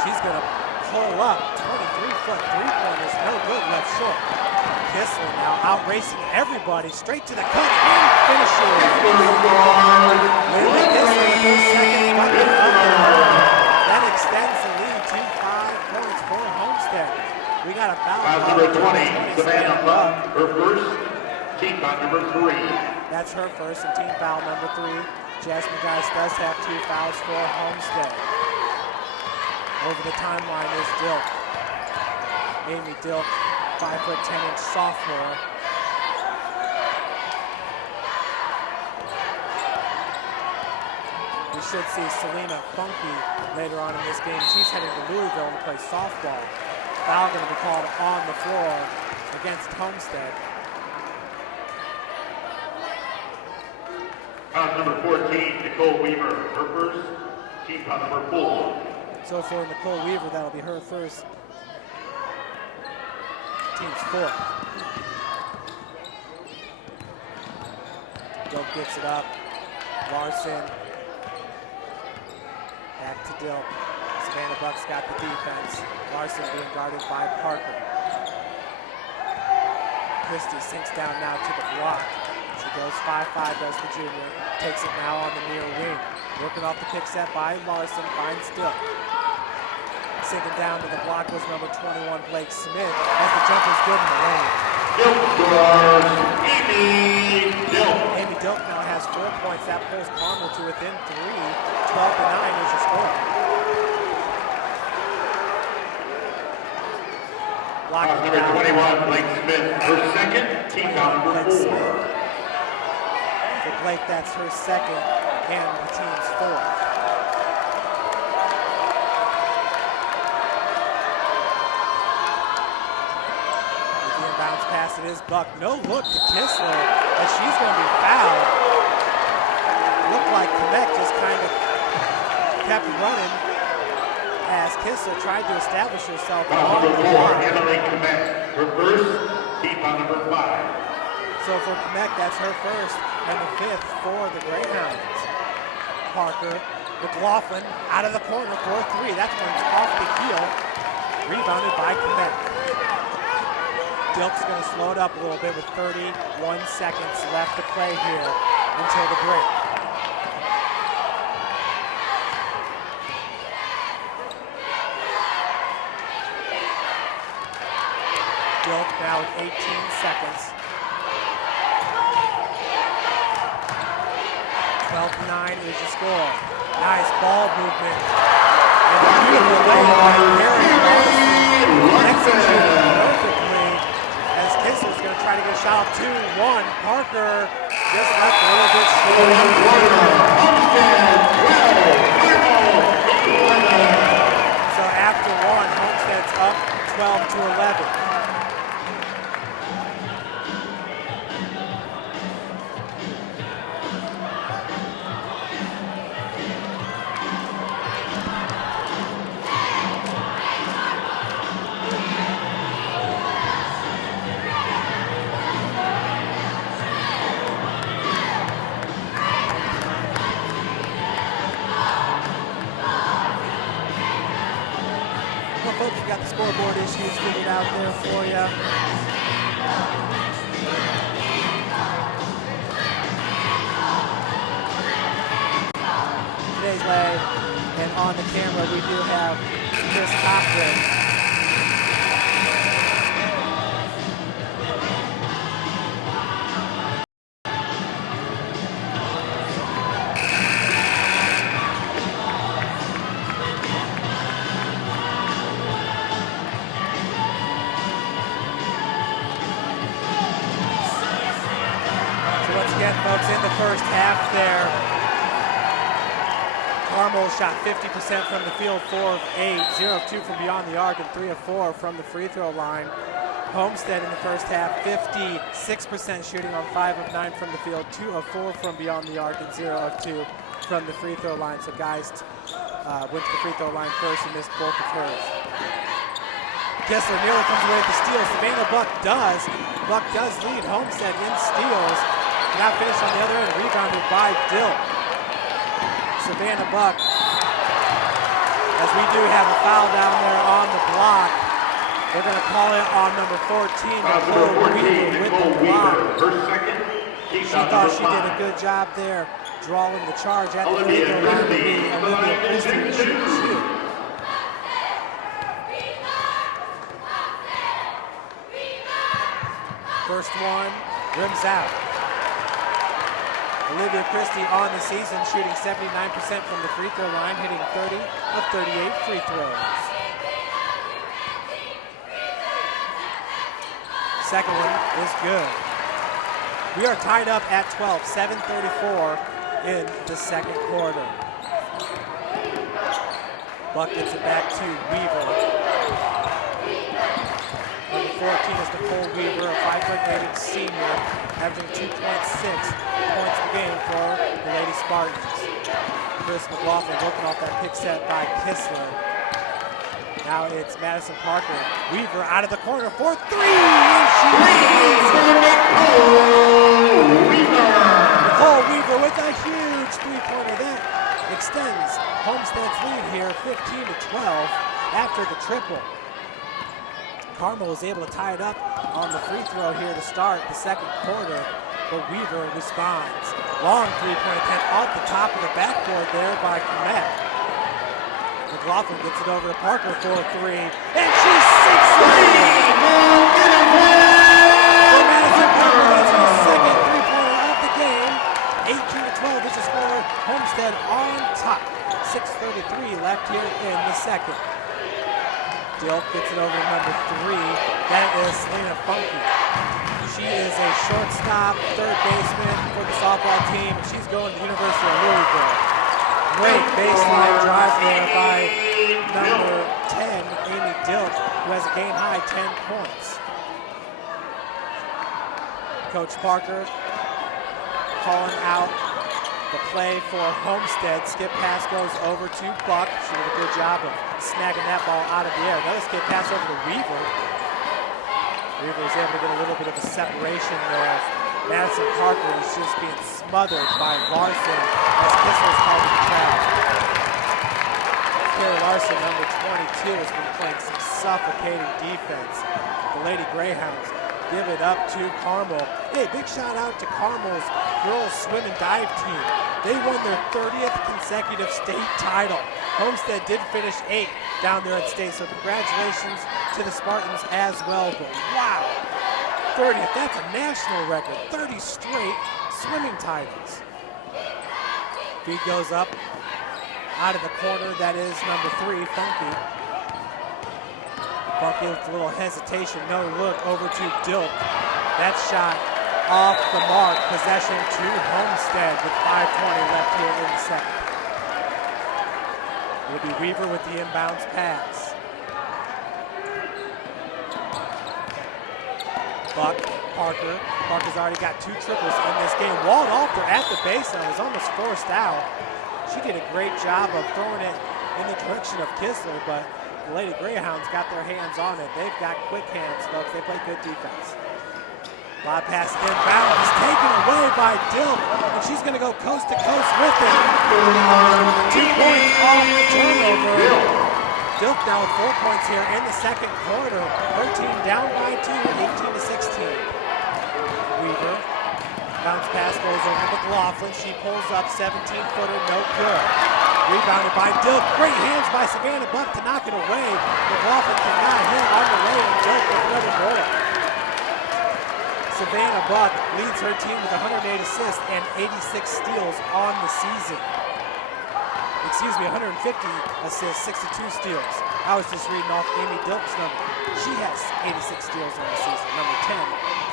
She's going to pull up. 23-foot three-pointers, no good, left short. Kistler now out-racing everybody, straight to the cup and finishes. Lily Kistler with her second bucket of the night. That extends the lead to 5 points for Homestead. We got a foul. Number 20, Savannah Buck, her first. Team foul number 3. That's her first, and team foul number 3. Jasmine Geis does have 2 fouls for Homestead. Over the timeline is Dilk. Amy Dilk, 5'10" sophomore. We should see Selena Funky later on in this game. She's heading to Louisville to play softball. Foul going to be called on the floor against Homestead. Foul number 14, Nicole Weaver, her first. Team foul number 4. So for Nicole Weaver, that'll be her first. Team's 4th. Dilk gets it up. Larson. Back to Dilk. Savannah Buck's got the defense. Larson being guarded by Parker. Christie sinks down now to the block. She goes 5'5", does the junior. Takes it now on the near wing. Working off the pick set by Larson, finds Dilk. Sinking down to the block was number 21, Blake Smith, as the jumper's good in the lane. Dilk scores. Amy Dilk. Amy Dilk now has 4 points. That pulls Carmel to within 3. 12-9 is the score. Foul number 21, Blake Smith, her second. Team foul number 4. For Blake, that's her second, and the team's 4th. The inbounds pass, it is Buck. No look to Kistler, as she's going to be fouled. Looked like Quebec just kind of kept running as Kistler tried to establish herself. Foul number 4, Emily Quebec, her first. Team foul number 5. So for Quebec, that's her first and the 5th for the Greyhounds. Parker, McLaughlin out of the corner for 3. That one's off the heel. Rebounded by Quebec. Dilk's going to slow it up a little bit with 31 seconds left to play here until the break. Dilk now with 18 seconds. 12-9 is the score. Nice ball movement. And a beautiful lane by Perry Larson. Executed perfectly as Kistler's going to try to get a shot off 2-1. Parker just left a little bit short. So after 1, Homestead's up 12-11. got the scoreboard issues figured out there for you. Today's leg, and on the camera we do have Chris Cochran. Folks, in the first half there, Carmel shot 50% from the field, 4 of 8, 0 of 2 from beyond the arc, and 3 of 4 from the free throw line. Homestead in the first half, 56% shooting on 5 of 9 from the field, 2 of 4 from beyond the arc, and 0 of 2 from the free throw line. So guys went to the free throw line first and missed both of hers. Kessler nearly comes away with the steal. Savannah Buck does lead Homestead in steals. Now finished on the other end, rebounded by Dill. Savannah Buck, as we do have a foul down there on the block. They're going to call it on number 14, Nicole Weaver with the block. She thought she did a good job there, drawing the charge at the free throw line to be Olivia Christie to shoot 2. First one, rims out. Olivia Christie on the season shooting 79% from the free throw line, hitting 30 of 38 free throws. Second one is good. We are tied up at 12, 7:34 in the second quarter. Buck gets it back to Weaver. Number 14 is Nicole Weaver, a 5'8" senior, averaging 2.6 points per game for the Lady Spartans. Chris McLaughlin working off that pick set by Kissler. Now it's Madison Parker. Weaver out of the corner for 3, and she hits it. Nicole Weaver with a huge three-pointer that extends Homestead's lead here, 15-12 after the triple. Carmel was able to tie it up on the free throw here to start the second quarter, but Weaver responds. Long three-point attempt off the top of the backboard there by Carmel. McLaughlin gets it over to Parker for 3, and she sinks it! For Madison Parker, that's her second three-pointer of the game. 18-12 is the score. Homestead on top. 6:33 left here in the second. Dilk gets it over to number 3. That is Selena Funky. She is a shortstop, third baseman for the softball team. She's going to the University of Louisville. Great baseline drive there by number 10, Amy Dilk, who has a game-high 10 points. Coach Parker calling out the play for Homestead. Skip pass goes over to Buck. She did a good job of snagging that ball out of the air. Another skip pass over to Weaver. Weaver was able to get a little bit of a separation there. Madison Parker is just being smothered by Larson as Kissler's called to travel. Carrie Larson, number 22, has been playing some suffocating defense. The Lady Greyhounds give it up to Carmel. Hey, big shout out to Carmel's girls swim and dive team. They won their 30th consecutive state title. Homestead did finish 8th down there at state, so congratulations to the Spartans as well. But wow, 30th, that's a national record. 30 straight swimming titles. Feed goes up out of the corner. That is number 3, Funky. Funky with a little hesitation, no look over to Dilk. That shot off the mark. Possession to Homestead with 5:20 left here in the second. Will be Weaver with the inbounds pass. Buck, Parker. Parker's already got 2 triples in this game. Walled off there at the baseline, was almost forced out. She did a great job of throwing it in the direction of Kissler, but the Lady Greyhounds got their hands on it. They've got quick hands, folks. They play good defense. Lob pass inbound is taken away by Dilk, and she's going to go coast to coast with it. 2 points off the turnover. Dilk now with 4 points here in the second quarter. Her team down by 2, 18-16. Weaver, bounce pass goes over to McLaughlin. She pulls up, 17-footer, no good. Rebounded by Dilk. Great hands by Savannah Buck to knock it away. McLaughlin cannot hit on the way, and Dilk with another goal. Savannah Buck leads her team with 108 assists and 86 steals on the season. 150 assists, 62 steals. I was just reading off Amy Dilk's number. She has 86 steals on the season, number 10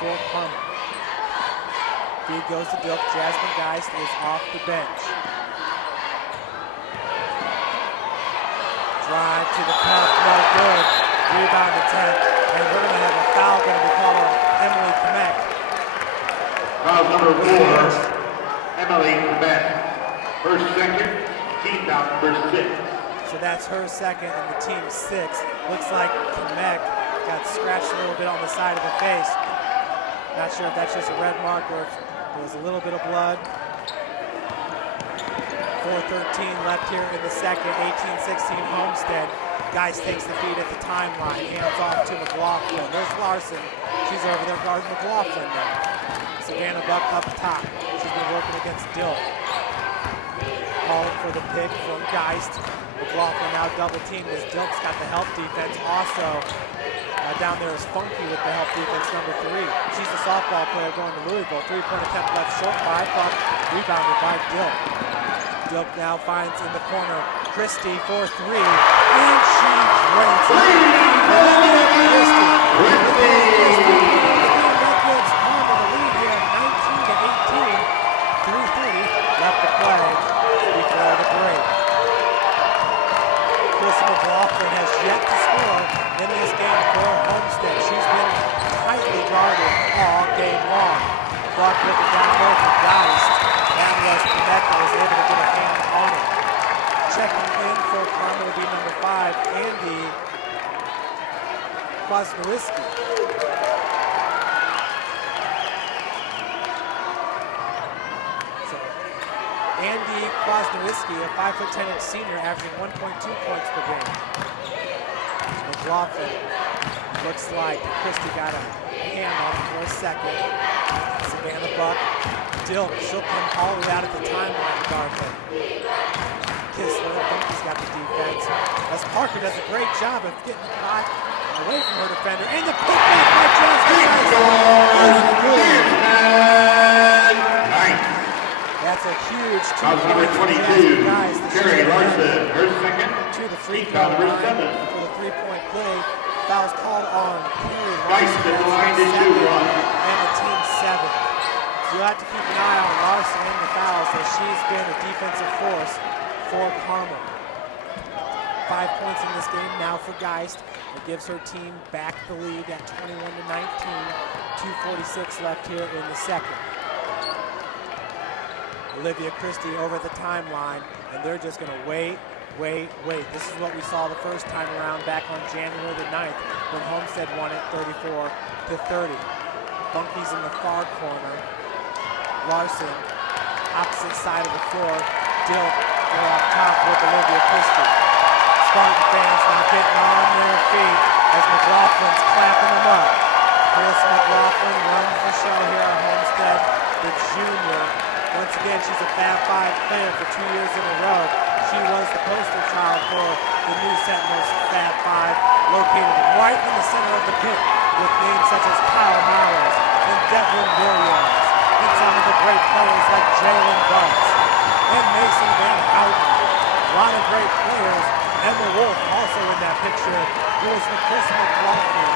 for Carmel. Feed goes to Dilk. Jasmine Geist is off the bench. Drive to the cup, no good. Rebound attempt, and we're going to have a foul going to be called on Emily Kmek. Foul number 4, Emily Kmek. Her second, team foul number 6. So that's her second and the team's 6. Looks like Kmek got scratched a little bit on the side of the face. Not sure if that's just a red mark or if there was a little bit of blood. 4:13 left here in the second, 18-16 Homestead. Geist takes the feed at the timeline, hands off to McLaughlin. There's Larson. She's over there guarding McLaughlin now. Savannah Buck up top. She's been working against Dilk. Calling for the pick from Geist. McLaughlin now double teamed as Dilk's got the help defense. Also down there is Funky with the help defense, number 3. She's a softball player going to Louisville. 3-point attempt left short by Buck. Rebounded by Dilk. Dilk now finds in the corner Christie for 3, and she drains it. Olivia Christie. That gives Carmel the lead here, 19-18. 3:30 left to play before the break. Chris McLaughlin has yet to score in this game for Homestead. She's been tightly guarded all game long. Buck looking down low for Geist. That was Kmek that was able to get a hand on it. Checking in for Carmel will be number 5, Andy Kwasnowski. So, Andy Kwasnowski, a 5'10" senior, averaging 1.2 points per game. McLaughlin looks like Christie got a hand on him for a second. Savannah Buck. Dilk, she'll come all the way out at the timeline to guard her. Kistler, Funky's got the defense. As Parker does a great job of getting hot away from her defender. And the putback by Jasmine Geist. That's a huge 2 Number points 22, Geist. Carrie Larson, her second, To the free team throw foul number line 7. for the 3-point play. Fouls called on Carrie Geist Larson. at the line to Seven, shoot 1. and the team 7. So you'll have to keep an eye on Larson and the fouls as she's been a defensive force for Carmel. 5 points in this game now for Geist. It gives her team back the lead at 21-19. 2:46 left here in the second. Olivia Christie over the timeline, and they're just going to wait. This is what we saw the first time around back on January the 9th when Homestead won it 34-30. Funky's in the far corner. Larson, opposite side of the floor. Dilk, they're up top with Olivia Christie. Spartan fans now getting on their feet as McLaughlin's clapping them up. Chris McLaughlin runs the show here at Homestead, the junior. Once again, she's a Fab 5 player for 2 years in a row. She was the poster child for the new Sentinels Fab 5, located right in the center of the pit with names such as Kyle Myers and Devlin Williams, and some of the great players like Jalen Butts and Mason Van Houten. A lot of great players. Emma Wolf also in that picture. It was the Chris McLaughlin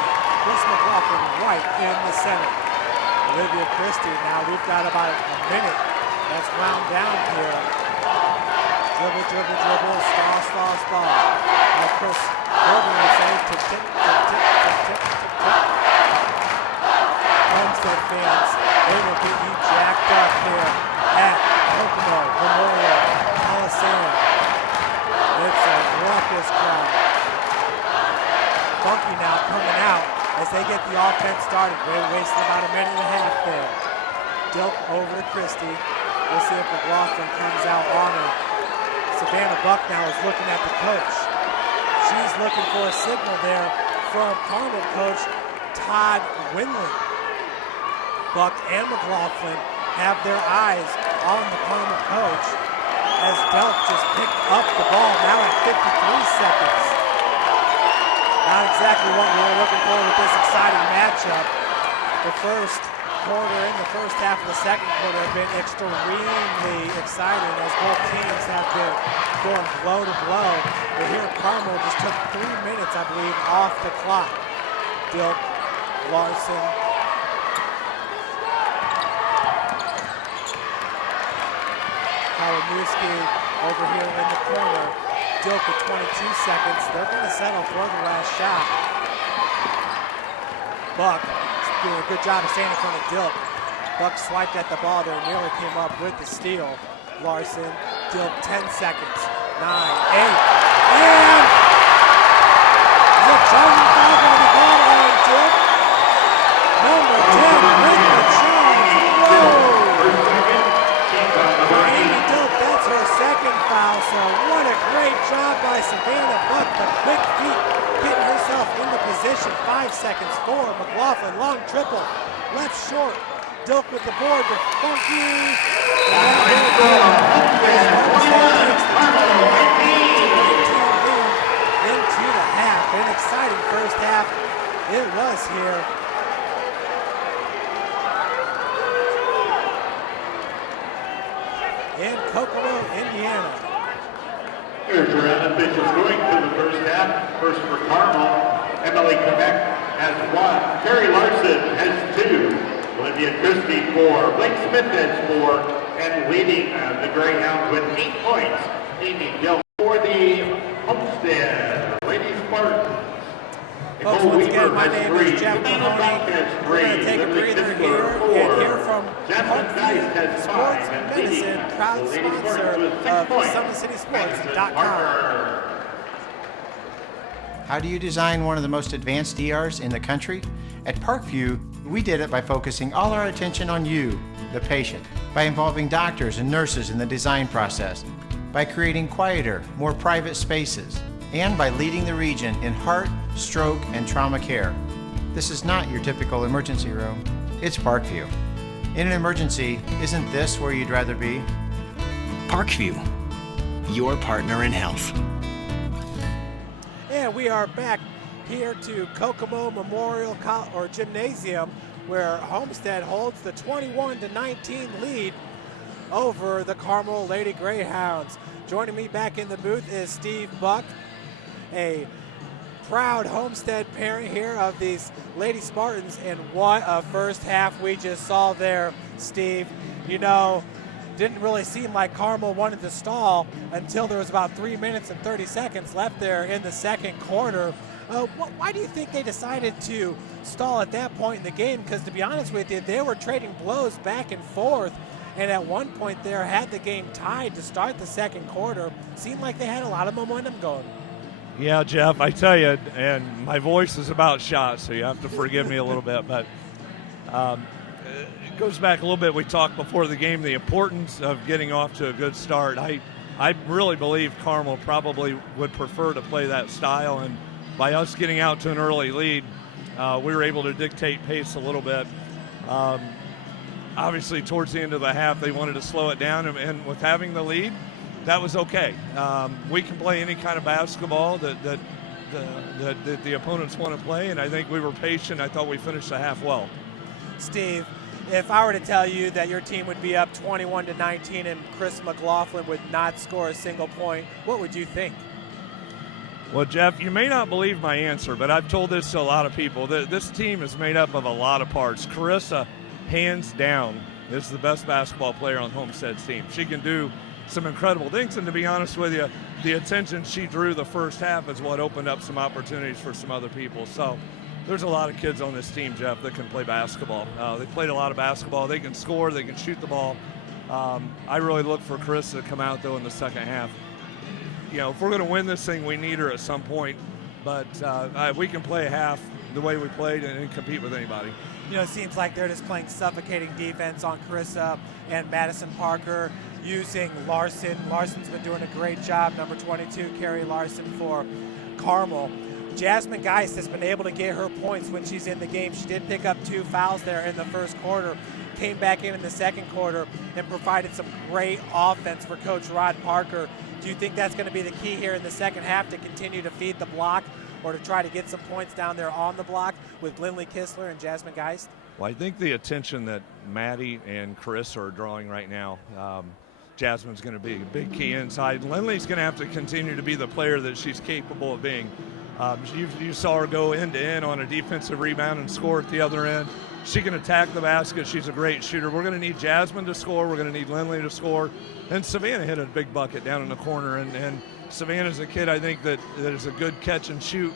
right in the center. Olivia Christie, now we've got about a minute. That's wound down here. Dribble, stall. Like Chris Gordon would say, tick, tick. Homestead fans, they will get you jacked up here at Pocono Memorial Coliseum. It's a raucous crowd. Funky now coming out as they get the offense started. They wasted about a minute and a half there. Dilk over to Christie. We'll see if McLaughlin comes out on her. Savannah Buck now is looking at the coach. She's looking for a signal there from Carmel coach Todd Winley. Buck and McLaughlin have their eyes on the Carmel coach as Delk just picked up the ball now at 53 seconds. Not exactly what we were looking for with this exciting matchup. The first quarter and the first half of the second quarter have been extremely exciting as both teams have been going blow to blow. But here Carmel just took 3 minutes, I believe, off the clock. Dilk, Larson, Kawamuski over here in the corner. Dilk with 22 seconds. They're going to settle for the last shot. Buck doing a good job of staying in front of Dilk. Buck swiped at the ball there, nearly came up with the steal. Larson, Dilk, 10 seconds. 9, 8, and the charging foul going to be called on Dilk. Number 10 with the charge. Whoa! Amy Dilk, that's her second foul, so what a great job by Savannah Buck. The quick feet getting herself into position. 5 seconds for McLaughlin. Long triple, left short. Dilk with the board, but funky. Into the half. An exciting first half it was here. In Kokomo, Indiana. Here's your officials going to the first half. First for Carmel, Emily Quebec has 1. Carrie Larson has 2. Olivia Christie 4. Blake Smith has 4. And leading the Greyhounds with 8 points, Amy Del for the Homestead Lady Spartans. Folks, once again, my name is Jeff Mahoney. We're going to take a breather here and hear from Homestead Sports Medicine, proud sponsor of SummitCitySports.com. How do you design one of the most advanced ERs in the country? At Parkview, we did it by focusing all our attention on you, the patient, by involving doctors and nurses in the design process, by creating quieter, more private spaces, and by leading the region in heart, stroke, and trauma care. This is not your typical emergency room. It's Parkview. In an emergency, isn't this where you'd rather be? Parkview, your partner in health. And we are back here to Kokomo Memorial Gymnasium, where Homestead holds the 21-19 lead over the Carmel Lady Greyhounds. Joining me back in the booth is Steve Buck, a proud Homestead parent here of these Lady Spartans, and what a first half we just saw there, Steve. You know, didn't really seem like Carmel wanted to stall until there was about 3 minutes and 30 seconds left there in the second quarter. Why do you think they decided to stall at that point in the game? Because to be honest with you, they were trading blows back and forth, and at one point there had the game tied to start the second quarter. Seemed like they had a lot of momentum going. Yeah, Jeff, I tell you, and my voice is about shot, so you have to forgive me a little bit, but it goes back a little bit. We talked before the game, the importance of getting off to a good start. I really believe Carmel probably would prefer to play that style, and by us getting out to an early lead, we were able to dictate pace a little bit. Obviously, towards the end of the half, they wanted to slow it down, and with having the lead, that was okay. We can play any kind of basketball that the opponents want to play, and I think we were patient. I thought we finished the half well. Steve, if I were to tell you that your team would be up 21-19 and Chris McLaughlin would not score a single point, what would you think? Well, Jeff, you may not believe my answer, but I've told this to a lot of people. This team is made up of a lot of parts. Carissa, hands down, is the best basketball player on Homestead's team. She can do some incredible things, and to be honest with you, the attention she drew the first half is what opened up some opportunities for some other people. So there's a lot of kids on this team, Jeff, that can play basketball. They played a lot of basketball. They can score. They can shoot the ball. I really look for Carissa to come out, though, in the second half. You know, if we're going to win this thing, we need her at some point. But we can play a half the way we played and compete with anybody. You know, it seems like they're just playing suffocating defense on Carissa and Madison Parker using Larson. Larson's been doing a great job, number 22, Carrie Larson for Carmel. Jasmine Geist has been able to get her points when she's in the game. She did pick up 2 fouls there in the first quarter, came back in the second quarter, and provided some great offense for Coach Rod Parker. Do you think that's going to be the key here in the second half to continue to feed the block or to try to get some points down there on the block with Lindley Kistler and Jasmine Geist? Well, I think the attention that Maddie and Chris are drawing right now, Jasmine's going to be a big key inside. Lindley's going to have to continue to be the player that she's capable of being. You saw her go end-to-end on a defensive rebound and score at the other end. She can attack the basket. She's a great shooter. We're going to need Jasmine to score. We're going to need Lindley to score. And Savannah hit a big bucket down in the corner. And Savannah's a kid, I think, that is a good catch-and-shoot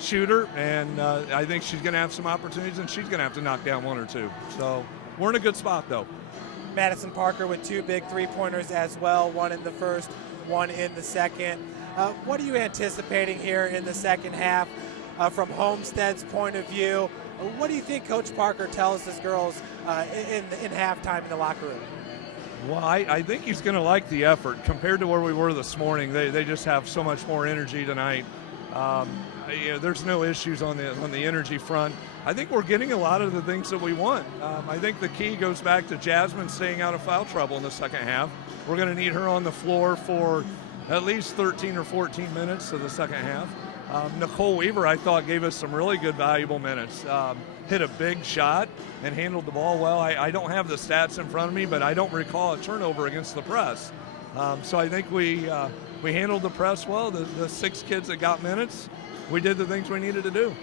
shooter. And I think she's going to have some opportunities, and she's going to have to knock down 1 or 2. So we're in a good spot, though. Madison Parker with 2 big three-pointers as well, 1 in the first, 1 in the second. What are you anticipating here in the second half from Homestead's point of view? What do you think Coach Parker tells his girls in halftime in the locker room? Well, I think he's going to like the effort. Compared to where we were this morning, they just have so much more energy tonight. There's no issues on the energy front. I think we're getting a lot of the things that we want. I think the key goes back to Jasmine staying out of foul trouble in the second half. We're going to need her on the floor for at least 13 or 14 minutes of the second half. Nicole Weaver, I thought, gave us some really good, valuable minutes. Hit a big shot and handled the ball well. I don't have the stats in front of me, but I don't recall a turnover against the press. So I think we handled the press well. The 6 kids that got minutes, we did the things we needed to do.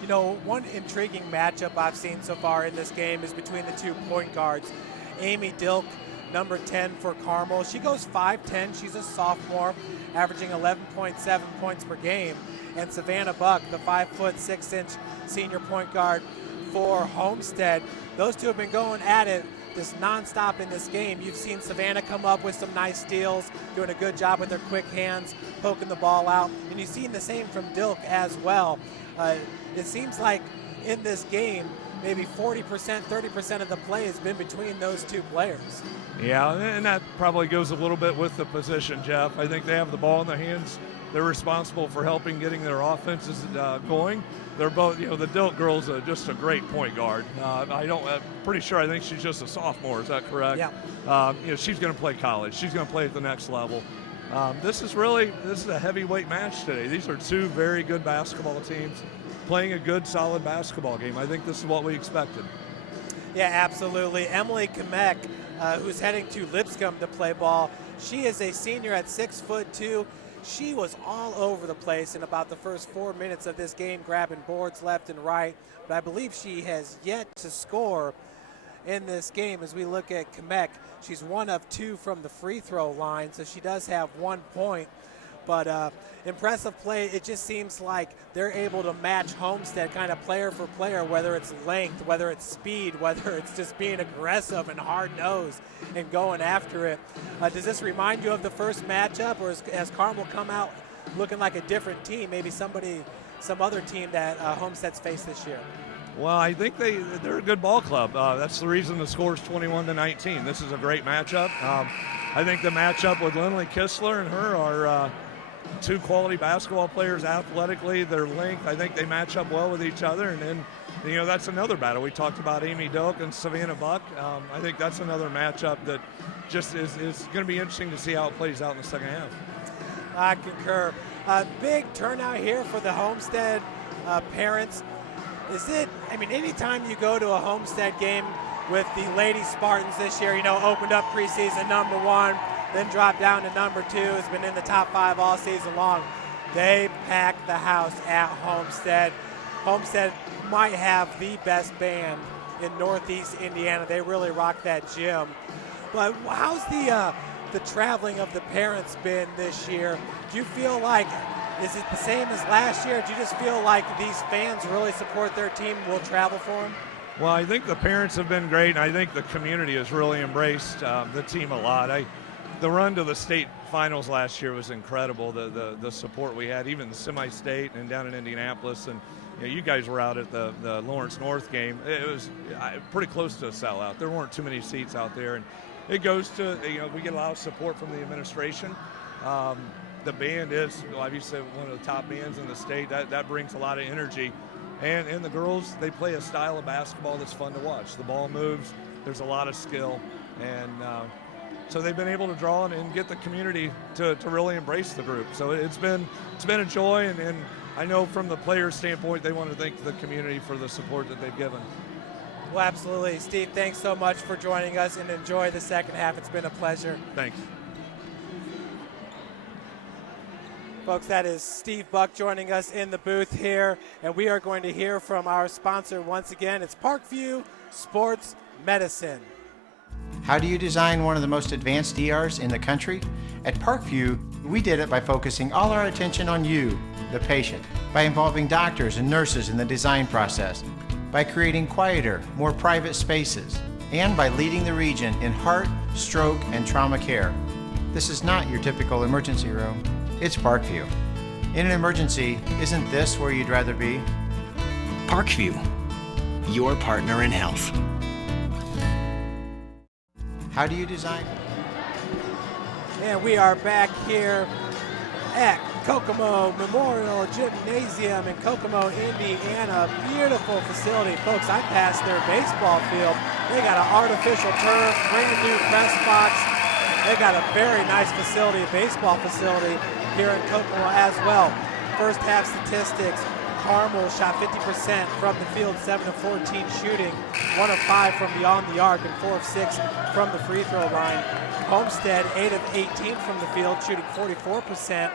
You know, one intriguing matchup I've seen so far in this game is between the 2 point guards. Amy Dilk, number 10 for Carmel. She goes 5'10". She's a sophomore, averaging 11.7 points per game. And Savannah Buck, the 5'6" senior point guard for Homestead. Those two have been going at it just nonstop in this game. You've seen Savannah come up with some nice steals, doing a good job with their quick hands, poking the ball out. And you've seen the same from Dilk as well. It seems like in this game, maybe 40%, 30% of the play has been between those 2 players. Yeah, and that probably goes a little bit with the position, Jeff. I think they have the ball in their hands. They're responsible for helping getting their offenses going. They're both, the Dilk girl's just a great point guard. I'm pretty sure, I think she's just a sophomore. Is that correct? Yeah. She's going to play college. She's going to play at the next level. This is a heavyweight match today. These are 2 very good basketball teams playing a good, solid basketball game. I think this is what we expected. Yeah, absolutely. Emily Kamek, who's heading to Lipscomb to play ball, she is a senior at 6'2". She was all over the place in about the first 4 minutes of this game, grabbing boards left and right. But I believe she has yet to score in this game. As we look at Kamek, she's 1 of 2 from the free throw line, so she does have 1 point. But impressive play. It just seems like they're able to match Homestead kind of player for player, whether it's length, whether it's speed, whether it's just being aggressive and hard-nosed and going after it. Does this remind you of the first matchup, or has Carmel come out looking like a different team, maybe some other team that Homestead's faced this year? Well, I think they're a good ball club. That's the reason the score is 21-19. This is a great matchup. I think the matchup with Lindley Kistler and her are 2 quality basketball players athletically. Their length, I think they match up well with each other. And then, that's another battle. We talked about Amy Dilk and Savannah Buck. I think that's another matchup that just is going to be interesting to see how it plays out in the second half. I concur. Big turnout here for the Homestead parents. Anytime you go to a Homestead game with the Lady Spartans this year, opened up preseason number 1, then dropped down to number 2, has been in the top 5 all season long. They pack the house at Homestead. Homestead might have the best band in Northeast Indiana. They really rock that gym. But how's the traveling of the parents been this year? Do you feel like, is it the same as last year? Do you just feel like these fans really support their team, will travel for them? Well, I think the parents have been great, and I think the community has really embraced the team a lot. The run to the state finals last year was incredible, the support we had, even the semi-state and down in Indianapolis. And you guys were out at the Lawrence North game. It was pretty close to a sellout. There weren't too many seats out there. And it goes to, we get a lot of support from the administration. the band is, like you said, one of the top bands in the state. That brings a lot of energy. And the girls, they play a style of basketball that's fun to watch. The ball moves, there's a lot of skill, and so they've been able to draw and get the community to really embrace the group. So it's been a joy, and I know from the players' standpoint, they want to thank the community for the support that they've given. Well, absolutely. Steve, thanks so much for joining us, and enjoy the second half. It's been a pleasure. Thanks. Folks, that is Steve Buck joining us in the booth here, and we are going to hear from our sponsor once again. It's Parkview Sports Medicine. How do you design one of the most advanced ERs in the country? At Parkview, we did it by focusing all our attention on you, the patient, by involving doctors and nurses in the design process, by creating quieter, more private spaces, and by leading the region in heart, stroke, and trauma care. This is not your typical emergency room. It's Parkview. In an emergency, isn't this where you'd rather be? Parkview, your partner in health. How do you design? And we are back here at Kokomo Memorial Gymnasium in Kokomo, Indiana. Beautiful facility. Folks, I passed their baseball field. They got an artificial turf, brand new press box. They got a very nice facility, a baseball facility here in Kokomo as well. First half statistics, Carmel shot 50% from the field, 7 of 14 shooting, 1 of 5 from beyond the arc, and 4 of 6 from the free throw line. Homestead, 8 of 18 from the field, shooting 44%,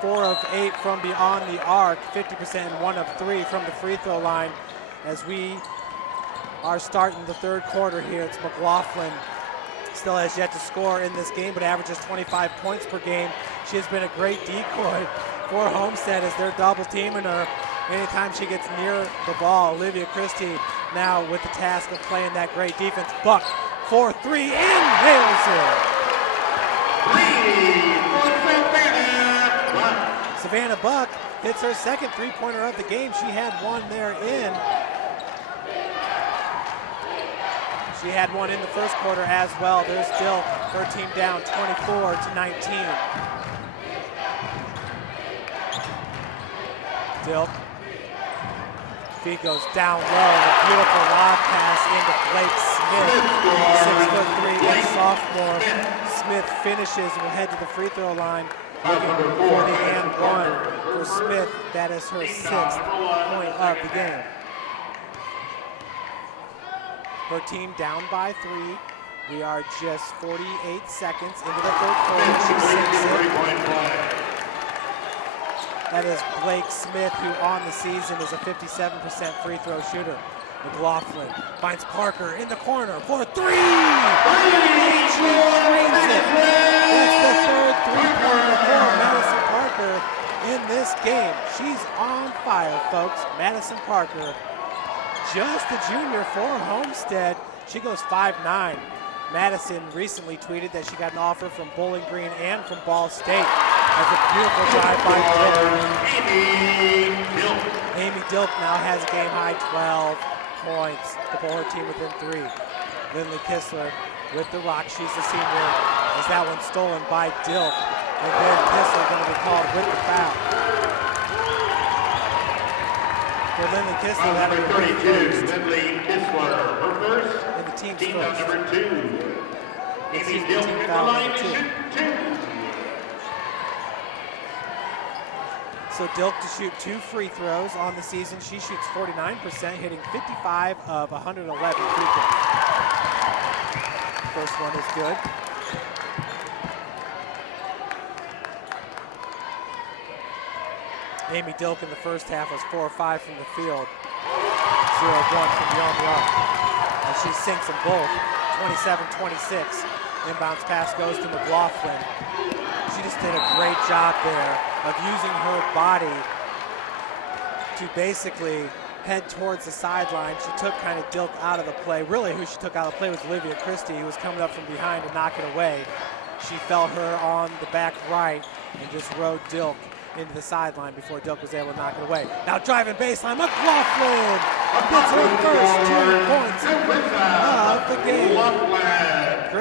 4 of 8 from beyond the arc, 50%, and 1 of 3 from the free throw line. As we are starting the third quarter here, it's McLaughlin. Still has yet to score in this game, but averages 25 points per game. She has been a great decoy for Homestead as they're double teaming her anytime she gets near the ball. Olivia Christie now with the task of playing that great defense. Buck for 3 and nails it. Savannah Buck hits her second three-pointer of the game. She had one there in. She had one in the first quarter as well. There's still her team down 24-19. Dilk. Feed goes down low. A beautiful lob pass into Blake Smith. 6'3" young sophomore. Smith finishes and will head to the free throw line. Looking for the and one for Smith. That is her 6th point of the game. Her team down by 3. We are just 48 seconds into the third quarter. She sinks it. That is Blake Smith, who on the season is a 57% free throw shooter. McLaughlin finds Parker in the corner for 3! And she drains it. That's the third three-pointer for Madison Parker in this game. She's on fire, folks. Madison Parker, just a junior for Homestead. She goes 5'9". Madison recently tweeted that she got an offer from Bowling Green and from Ball State. That's a beautiful drive by Dilk. Amy Dilk now has a game-high 12 points to pull her team within 3. Lindley Kistler with the rock. She's the senior. As that one stolen by Dilk. And then Kistler going to be called with the foul. For Lindley Kistler, that'll be her first. Lindley Kistler, her first. And the team's Team first. number 2. This Amy is the Dilk team at the foul line number to 2. shoot 2. So Dilk to shoot 2 free throws on the season. She shoots 49%, hitting 55 of 111 free throws. First one is good. Amy Dilk in the first half was 4 or 5 from the field, 0 of 1 from beyond the arc. And she sinks them both, 27-26. Inbounds pass goes to McLaughlin. She just did a great job there of using her body to basically head towards the sideline. She took kind of Dilk out of the play. Really, who she took out of the play was Olivia Christie, who was coming up from behind to knock it away. She felt her on the back right and just rode Dilk into the sideline before Dilk was able to knock it away. Now driving baseline, McLaughlin gets her first 2 points of the game.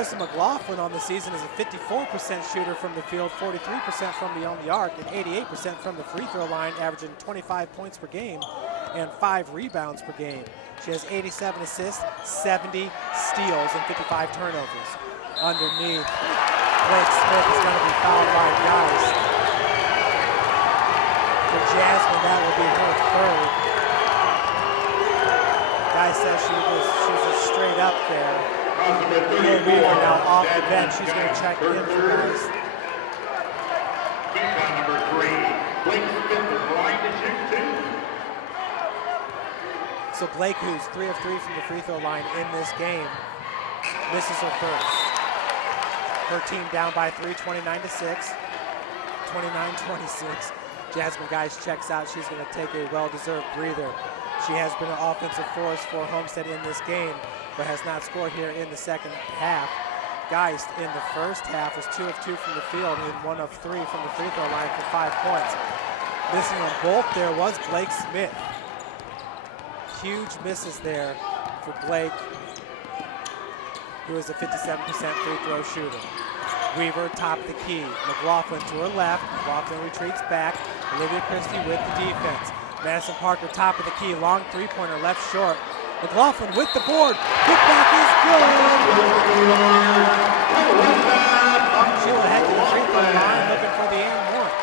Marissa McLaughlin on the season is a 54% shooter from the field, 43% from beyond the arc, and 88% from the free throw line, averaging 25 points per game and 5 rebounds per game. She has 87 assists, 70 steals, and 55 turnovers. Underneath, Blake Smith is going to be fouled by Geist. For Jasmine, that will be her third. Geist says she was just straight up there. Nicole Weaver now off the bench. She's going to check in for Geist. Number 3, Blake Smith is line to shoot 2. So Blake, who's 3 of 3 from the free throw line in this game, misses her first. Her team down by 3, 29-6, 29-26. Jasmine Geist checks out. She's going to take a well-deserved breather. She has been an offensive force for Homestead in this game, but has not scored here in the second half. Geist in the first half was 2 of 2 from the field and 1 of 3 from the free throw line for 5 points. Missing on both there was Blake Smith. Huge misses there for Blake, who is a 57% free throw shooter. Weaver top of the key. McLaughlin to her left. McLaughlin retreats back. Olivia Christie with the defense. Madison Parker top of the key. Long three-pointer left short. McLaughlin with the board. Putback is good. She'll head to the free throw line looking for the and one.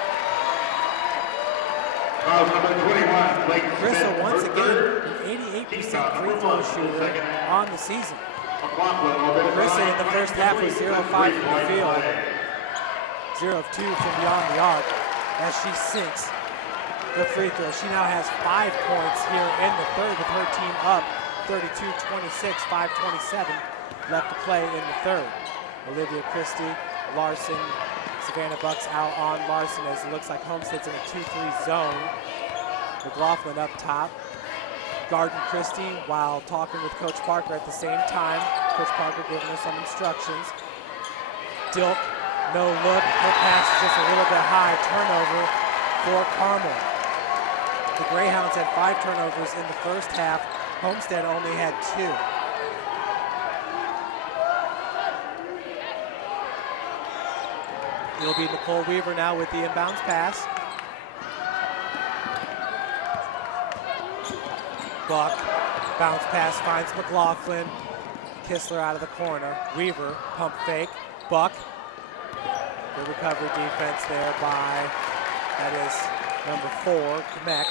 Number 21, Blake Crystal Smith, once her again third. an 88% free throw shooter on the season. McLaughlin Marissa in the first half was 0 of 5 from the field, 0 of 2 from beyond the arc as she sinks the free throw. She now has 5 points here in the third with her team up 32-26, 5:27 left to play in the third. Olivia Christie, Larson, Savannah Bucks out on Larson as it looks like Homestead's in a 2-3 zone. McLaughlin up top. Guarding Christie while talking with Coach Parker at the same time. Coach Parker giving her some instructions. Dilk, no look. Her pass is just a little bit high. Turnover for Carmel. The Greyhounds had 5 turnovers in the first half. Homestead only had 2. It'll be Nicole Weaver now with the inbounds pass. Buck, bounce pass finds McLaughlin. Kistler out of the corner. Weaver, pump fake. Buck. Good recovery defense there by, that is number 4, Kamek.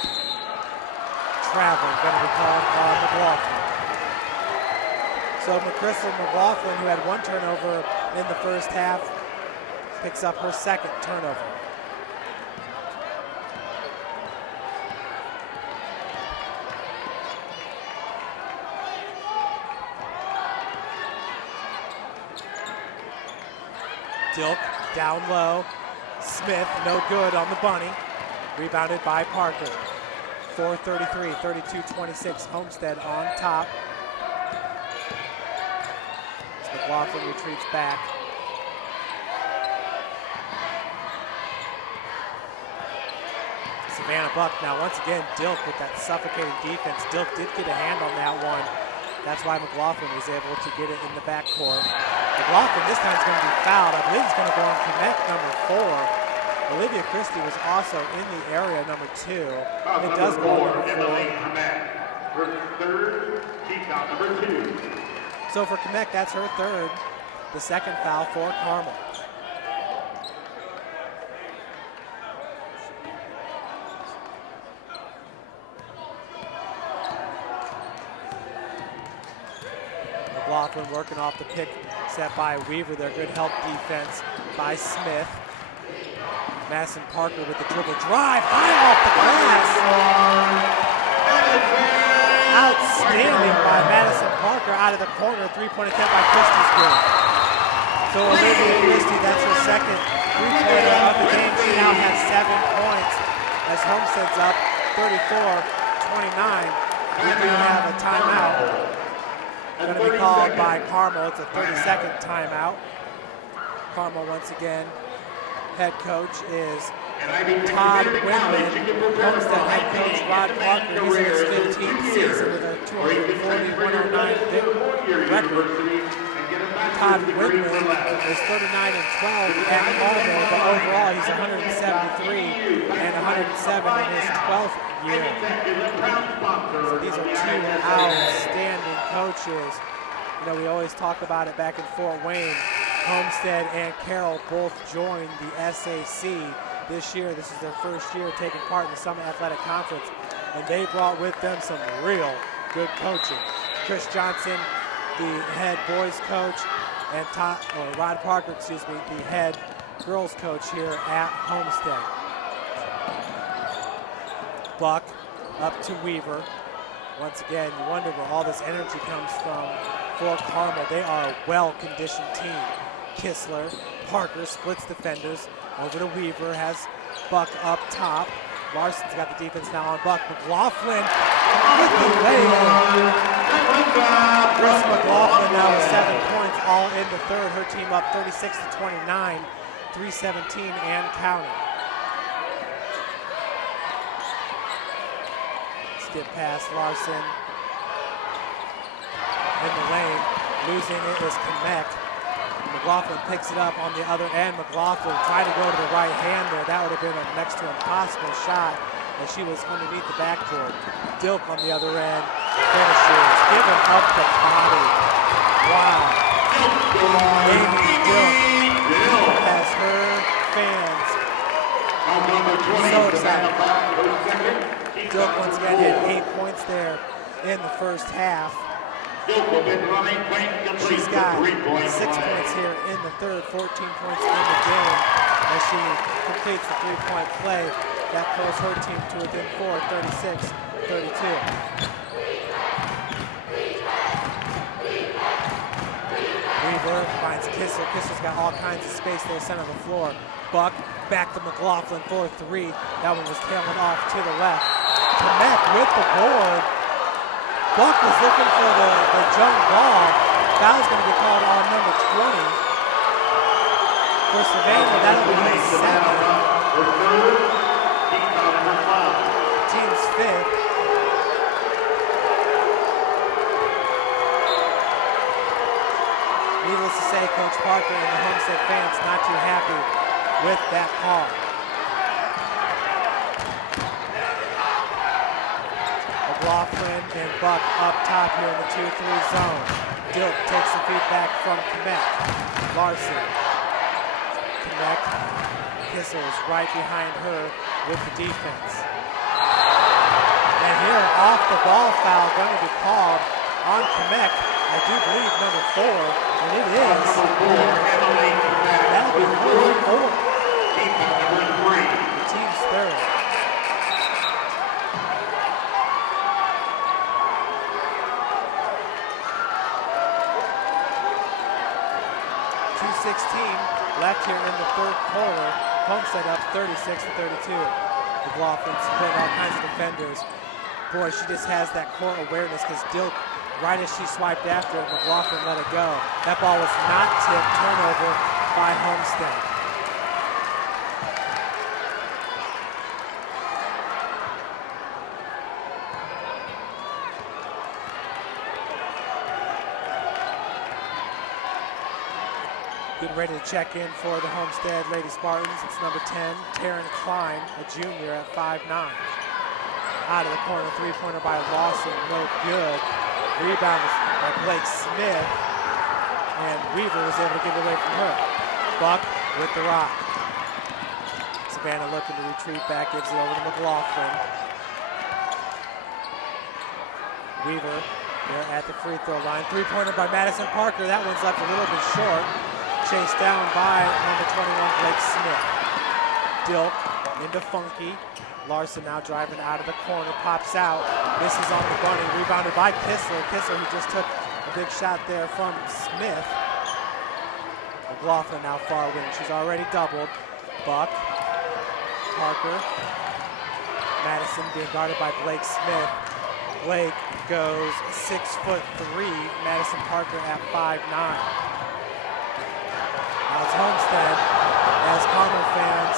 Traveling, going to be called McLaughlin. So McChrystal McLaughlin, who had 1 turnover in the first half, picks up her second turnover. Dilk down low. Smith, no good on the bunny. Rebounded by Parker. 4:33, 32-26. Homestead on top. As McLaughlin retreats back. Savannah Buck now once again Dilk with that suffocating defense. Dilk did get a hand on that one. That's why McLaughlin was able to get it in the backcourt. McLaughlin this time is going to be fouled. I believe it's going to go on Connect number 4. Olivia Christie was also in the area, number 2. It does go on number 4. Her third, team foul number 2. So for Connect, that's her third. The second foul for Carmel. McLaughlin working off the pick set by Weaver. Their good help defense by Smith. Madison Parker with the dribble drive, high off the glass. Outstanding by Madison Parker out of the corner. 3-point attempt by Christie's good. So Olivia Christie, that's her second 3-pointer of the game. She now has 7 points as Homestead's up 34-29. We do have a timeout. Going to be called by Carmel. It's a 30-second timeout. Carmel once again. Head coach is Todd Windman. Homestead head coach Rod Parker. He's in his 15th season with a 240-109 record. Todd Whitman is 39-12 at Carmel, but overall he's 173 and 107 in his 12th year. So these are two outstanding coaches. You know, we always talk about it back in Fort Wayne. Homestead and Carroll both joined the SAC this year. This is their first year taking part in the Summit Athletic Conference, and they brought with them some real good coaching. Chris Johnson, the head boys coach, and Rod Parker, the head girls coach here at Homestead. Buck up to Weaver. Once again, you wonder where all this energy comes from for Carmel. They are a well-conditioned team. Kistler, Parker splits defenders. Over to Weaver, has Buck up top. Larson's got the defense now on Buck. McLaughlin with the layup. Chris McLaughlin now with 7 points, all in the third. Her team up 36-29, 3:17 and counting. Skip past Larson. In the lane, losing it is Connect. McLaughlin picks it up on the other end. McLaughlin tried to go to the right hand there. That would have been a next to impossible shot as she was underneath the backboard. Dilk on the other end finishes, giving up the body. Wow. Amy Dilk has her fans so excited. Dilk once again had 8 points there in the first half. She's got 6 points here in the third, 14 points in the game as she completes the three-point play. That pulls her team to within 4, 36-32. Weaver finds Kissel. Kissel's got all kinds of space there, center of the floor. Buck back to McLaughlin for 3. That one was tailing off to the left. Connect with the board. Buck was looking for the jump ball. Foul's going to be called on number 20. For Savannah, that'll be his second. Team's fifth. Needless to say, Coach Parker and the Homestead fans not too happy with that call. McLaughlin and Buck up top here in the 2-3 zone. Dilk takes the feedback from Connect. Larson. Connect. Kissel is right behind her with the defense. And here, off the ball foul going to be called on Connect. I do believe number 4, and it is. That'll be number 4. The team's third. 2:16 left here in the third quarter. Homestead up 36-32. McLaughlin split all kinds of defenders. Boy, she just has that core awareness because Dilk, right as she swiped after it, McLaughlin let it go. That ball was not tipped. Turnover by Homestead. Getting ready to check in for the Homestead Lady Spartans. It's number 10, Taryn Klein, a junior at 5'9". Out of the corner, three-pointer by Lawson, no good. Rebound by Blake Smith, and Weaver was able to get it away from her. Buck with the rock. Savannah looking to retreat back, gives it over to McLaughlin. Weaver there at the free throw line. Three-pointer by Madison Parker. That one's left a little bit short. Chased down by number 21, Blake Smith. Dilk into Funky. Larson now driving out of the corner, pops out. Misses on the bunny, rebounded by Kistler. Kistler, who just took a big shot there from Smith. McLaughlin now far wing. She's already doubled. Buck, Parker. Madison being guarded by Blake Smith. Blake goes 6'3". Madison Parker at 5'9". Now it's Homestead as Carmel fans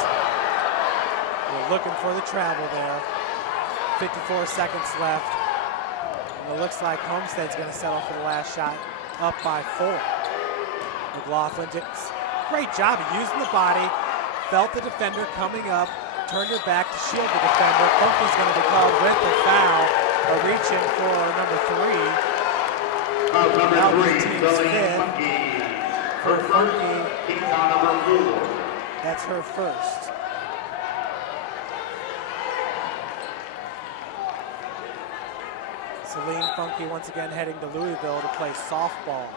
were looking for the travel there. 54 seconds left. And it looks like Homestead's going to settle for the last shot, up by 4. McLaughlin did great job of using the body, felt the defender coming up, turned her back to shield the defender. Funky's going to be called with the foul. A reach in for number 3. Number 3, team's Billy fifth. Funky. For Funky, Team foul number 4. that's her first. Celine Funky once again heading to Louisville to play softball.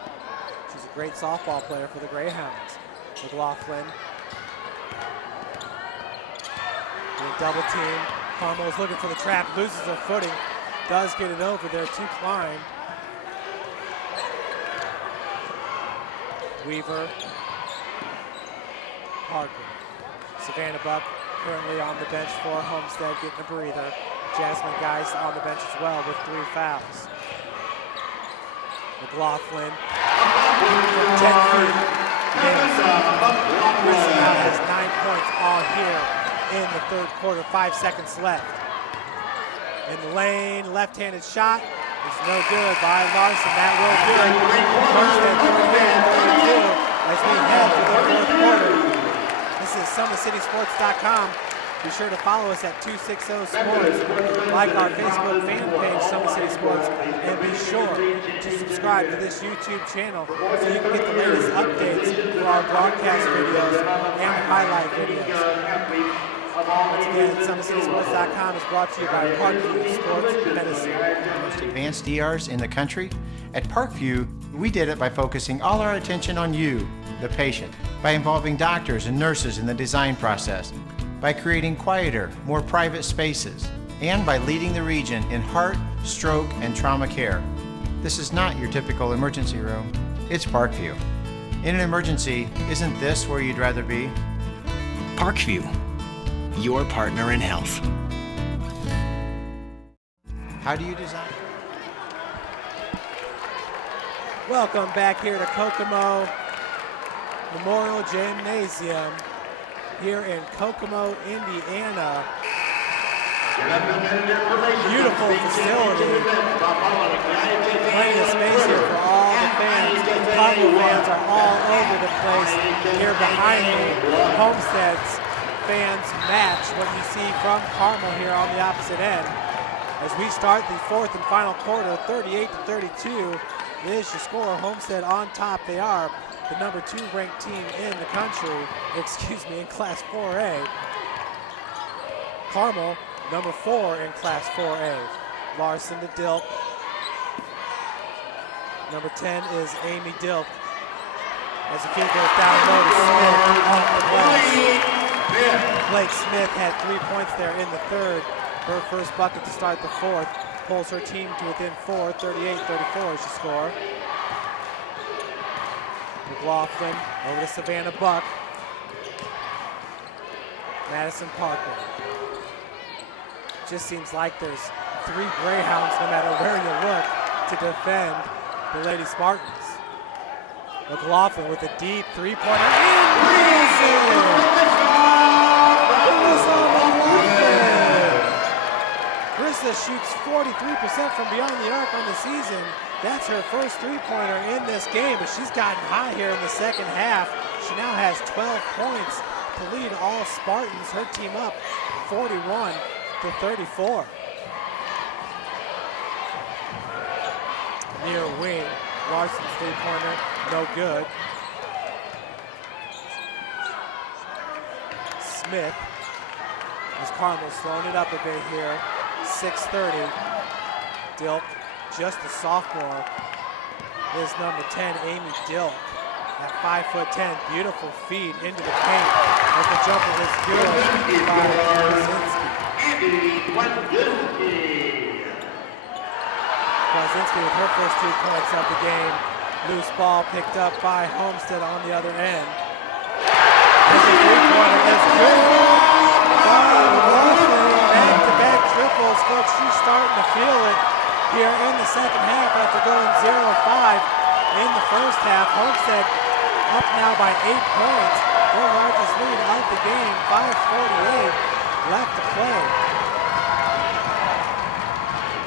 She's a great softball player for the Greyhounds. McLaughlin being double team. Carmel's looking for the trap, loses her footing, does get it over there to Klein. Weaver, Parker. Savannah Buck currently on the bench for Homestead, getting a breather. Jasmine Geist on the bench as well with 3 fouls. McLaughlin from 10 feet. Marissa now has 9 points all here in the third quarter, 5 seconds left. In the lane, left-handed shot is no good by Larson. That will do it. Homestead 38-32 as we head to the fourth quarter. This is SummitCitySports.com. Be sure to follow us at 260 Sports, like our Facebook fan page, Summit City Sports, and be sure to subscribe to this YouTube channel so you can get the latest updates for our broadcast videos and highlight videos. Once again, SummitCitySports.com is brought to you by Parkview Sports Medicine. The most advanced ERs in the country? At Parkview, we did it by focusing all our attention on you, the patient, by involving doctors and nurses in the design process, by creating quieter, more private spaces, and by leading the region in heart, stroke, and trauma care. This is not your typical emergency room. It's Parkview. In an emergency, isn't this where you'd rather be? Parkview, your partner in health. How do you design? Welcome back here to Kokomo Memorial Gymnasium here in Kokomo, Indiana. Beautiful facility. Plenty of space here for all the fans. Carmel fans are all over the place here behind me. Homestead's fans match what you see from Carmel here on the opposite end. As we start the fourth and final quarter, 38-32 is your score. Homestead on top. They are the number 2 ranked team in the country, in Class 4A. Carmel, number 4 in Class 4A. Larson to Dilk. Number 10 is Amy Dilk. As the field goes down low to Smith off the glass. Blake Smith had 3 points there in the third. Her first bucket to start the fourth. Pulls her team to within 4, 38-34 is the score. McLaughlin over to Savannah Buck. Madison Parker. Just seems like there's 3 Greyhounds no matter where you look to defend the Lady Spartans. McLaughlin with a deep 3-pointer Marissa shoots 43% from beyond the arc on the season. That's her first 3-pointer in this game, but she's gotten hot here in the second half. She now has 12 points to lead all Spartans. Her team up 41-34. Near wing, Larson's 3-pointer, no good. Smith, as Carmel's slowing it up a bit here. 6:30. Dilk, just a sophomore, is number 10, Amy Dilk. At 5'10", beautiful feed into the paint as the jumper was good by Krasinski with her first 2 points of the game. Loose ball picked up by Homestead on the other end. As the 3-pointer is good. Back-to-back triples, folks. She's starting to feel it here in the second half after going 0-5 in the first half. Homestead up now by 8 points. Their largest lead of the game, 5:48 left to play.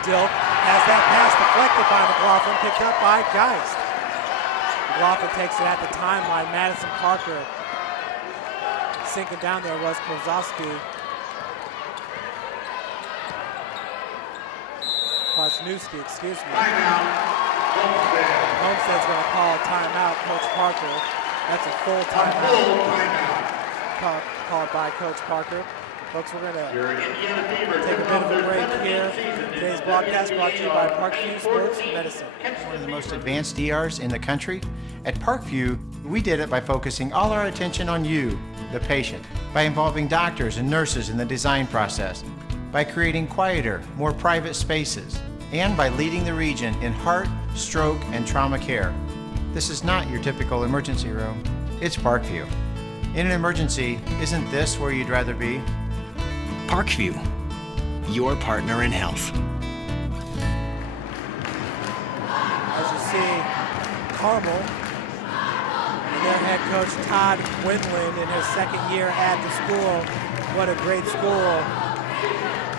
Dilk has that pass deflected by McLaughlin, picked up by Geist. McLaughlin takes it at the timeline. Madison Parker sinking down there was Kozowski. Kwasniewski, excuse me. Homestead's going to call a timeout, Coach Parker. That's a full timeout called by Coach Parker. Folks, we're going to take a bit of a break here. Today's broadcast brought to you by Parkview Sports Medicine. One of the most advanced ERs in the country. At Parkview, we did it by focusing all our attention on you, the patient, by involving doctors and nurses in the design process, by creating quieter, more private spaces, and by leading the region in heart, stroke, and trauma care. This is not your typical emergency room. It's Parkview. In an emergency, isn't this where you'd rather be? Parkview, your partner in health. As you see, Carmel and their head coach Todd Windland in his second year at the school. What a great school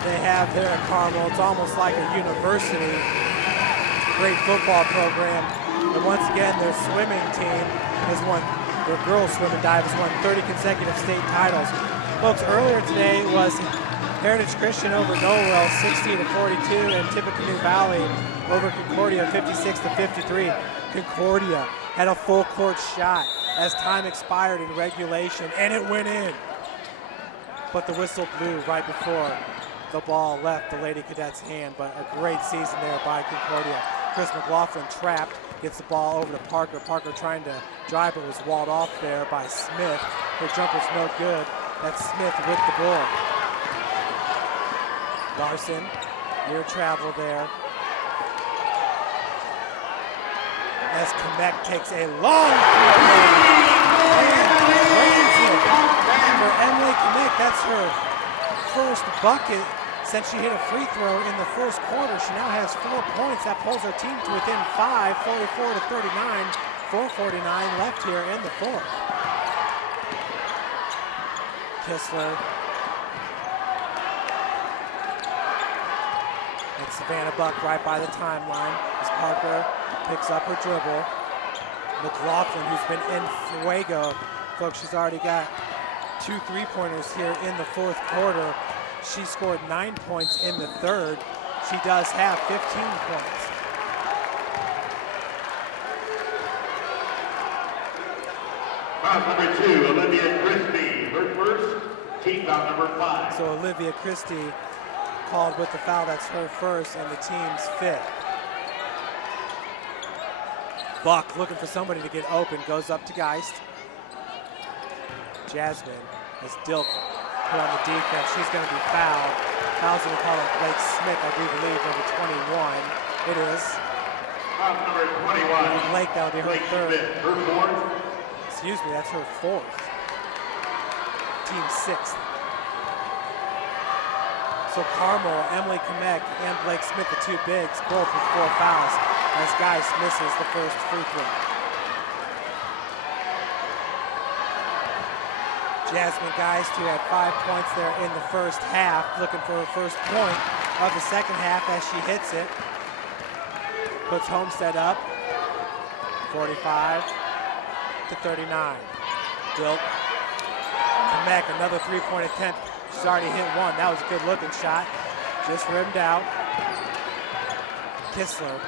they have there at Carmel. It's almost like a university. Great football program. And once again, their swimming team has won, their girls swim and dive has won 30 consecutive state titles. Folks, earlier today was Heritage Christian over Norwell 60-42 and Tippecanoe Valley over Concordia 56-53. Concordia had a full court shot as time expired in regulation, and it went in. But the whistle blew right before the ball left the Lady Cadets' hand. But a great season there by Concordia. Chris McLaughlin trapped, gets the ball over to Parker. Parker trying to drive, but was walled off there by Smith. Her jumper's no good. That's Smith with the ball. Larson, near travel there. As Kamek takes a long three and drains it for Emily Kamek. That's her first bucket since she hit a free throw in the first quarter. She now has 4 points. That pulls her team to within 5, 44-39. 4:49 left here in the fourth. Kistler. And Savannah Buck right by the timeline as Parker picks up her dribble. McLaughlin, who's been in fuego. Folks, she's already got 2 3-pointers here in the fourth quarter. She scored 9 points in the third. She does have 15 points. Foul number 2, Olivia Christie. Her first, team foul number 5. So Olivia Christie called with the foul. That's her first and the team's 5th. Buck looking for somebody to get open, goes up to Geist. Jasmine has Dilk put on the defense. She's going to be fouled. Foul's going to call it Blake Smith, I do believe, number 21. It is. Foul number 21. Blake, that'll be her Blake third. Smith, her fourth. Excuse me, that's her 4th. Team 6th. So Carmel, Emily Kamek, and Blake Smith, the 2 bigs, both with 4 fouls, as Geist misses the first free throw. Jasmine Geist, who had 5 points there in the first half, looking for her first point of the second half as she hits it. Puts Homestead up, 45-39. Dilk. Kamek, another 3-point attempt. She's already hit 1. That was a good looking shot. Just rimmed out. Kistler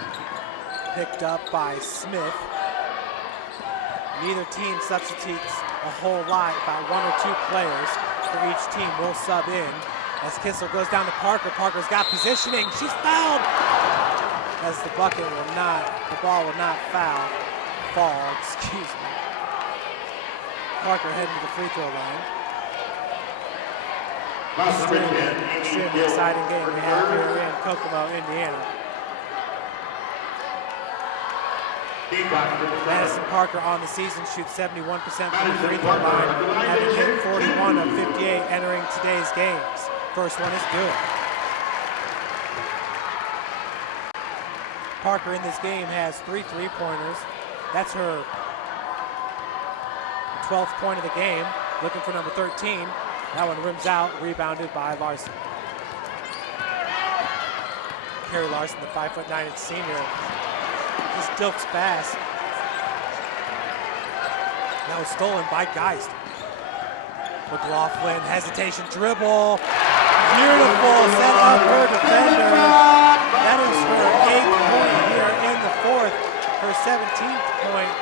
picked up by Smith. Neither team substitutes a whole lot. About 1 or 2 players for each team will sub in. As Kistler goes down to Parker. Parker's got positioning. She's fouled. As the ball will not fall, excuse me. Parker heading to the free throw line. Extremely exciting game we have here in Kokomo, Indiana. Madison Parker on the season shoots 71% from the free throw line, having hit 41 of 58 entering today's games. First one is good. Parker in this game has 3 3-pointers. That's her 12th point of the game. Looking for number 13. That one rims out, rebounded by Larson. Carrie Larson, the 5'9" senior. This Dilk's pass That was stolen by Geist. McLaughlin, hesitation, dribble. Beautiful, set up her defender. That is her 8th point here in the 4th. Her 17th point,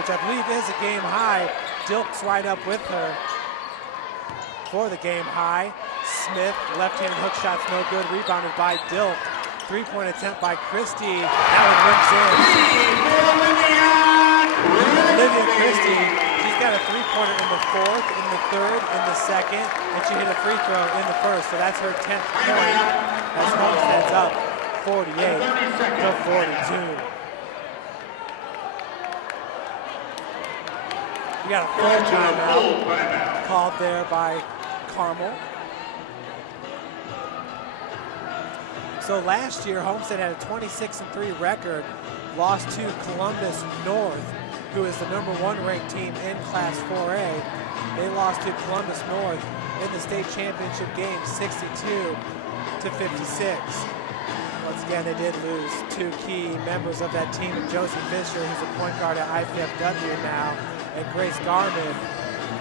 which I believe is a game high. Dilk's right up with her for the game high. Smith, left-hand hook shot's no good, rebounded by Dilk. 3-point attempt by Christie. That one rims in. Olivia Christie, she's got a 3-pointer in the 4th, in the 3rd, in the 2nd, and she hit a free throw in the 1st. So that's her 10th point as Homestead's up 48 to 42. We got a full timeout called there by Carmel. So last year, Homestead had a 26-3 record, lost to Columbus North, who is the #1 ranked team in Class 4A. They lost to Columbus North in the state championship game, 62 to 56. Once again, they did lose 2 key members of that team, Josie Fisher, who's a point guard at IPFW now, and Grace Garman,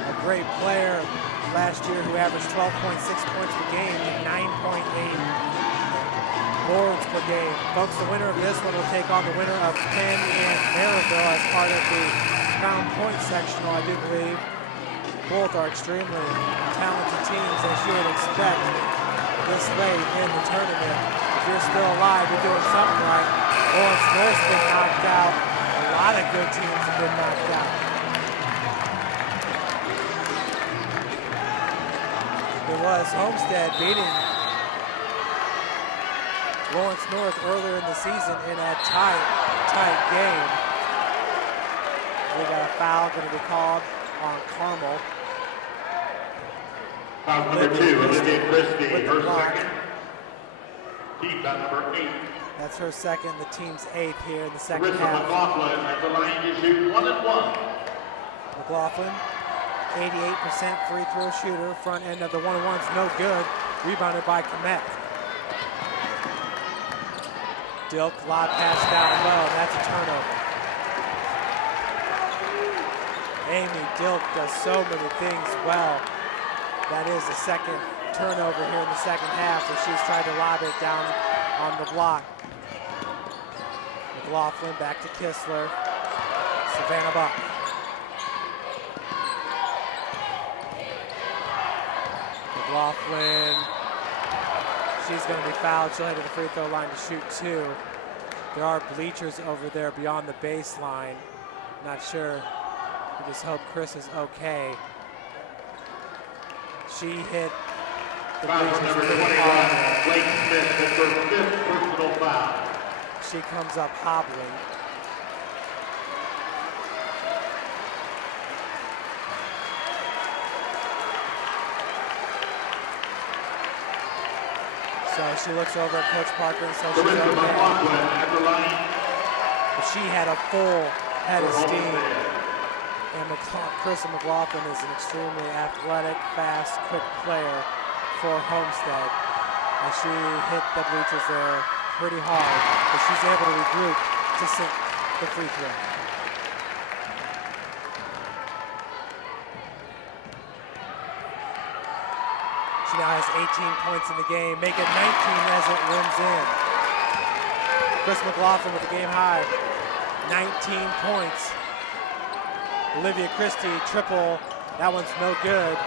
a great player last year who averaged 12.6 points per game and 9.8 boards per game. Folks, the winner of this one will take on the winner of Penn and Maryville as part of the Crown Point sectional, I do believe. Both are extremely talented teams, as you would expect this late in the tournament. If you're still alive, you're doing something right. Lawrence North's been knocked out. A lot of good teams have been knocked out. It was Homestead beating Lawrence North earlier in the season in a tight game. We got a foul going to be called on Carmel. Foul number 2, Olivia Christie, her second. Team foul number 8. That's her second, the team's 8th here in the second Marissa half. McLaughlin at the line to shoot 1 and 1. McLaughlin, 88% free throw shooter. Front end of the 1-on-one's no good. Rebounded by Komet. Dilk, lob pass down low. That's a turnover. Amy Dilk does so many things well. That is the second turnover here in the second half, where she's tried to lob it down on the block. McLaughlin back to Kistler. Savannah Buck. McLaughlin. She's going to be fouled. She'll head to the free throw line to shoot 2. There are bleachers over there beyond the baseline. Not sure. We just hope Chris is okay. She hit the bleachers pretty hard. Blake Smith with her 5th personal foul. She comes up hobbling. So she looks over at Coach Parker and says she's okay. But she had a full head of steam. And Carissa McLaughlin is an extremely athletic, fast, quick player for Homestead. And she hit the bleachers there pretty hard, but she's able to regroup to sink the free throw. She now has 18 points in the game, make it 19 as it rims in. Chris McLaughlin with the game high, 19 points. Olivia Christie, triple, that one's no good.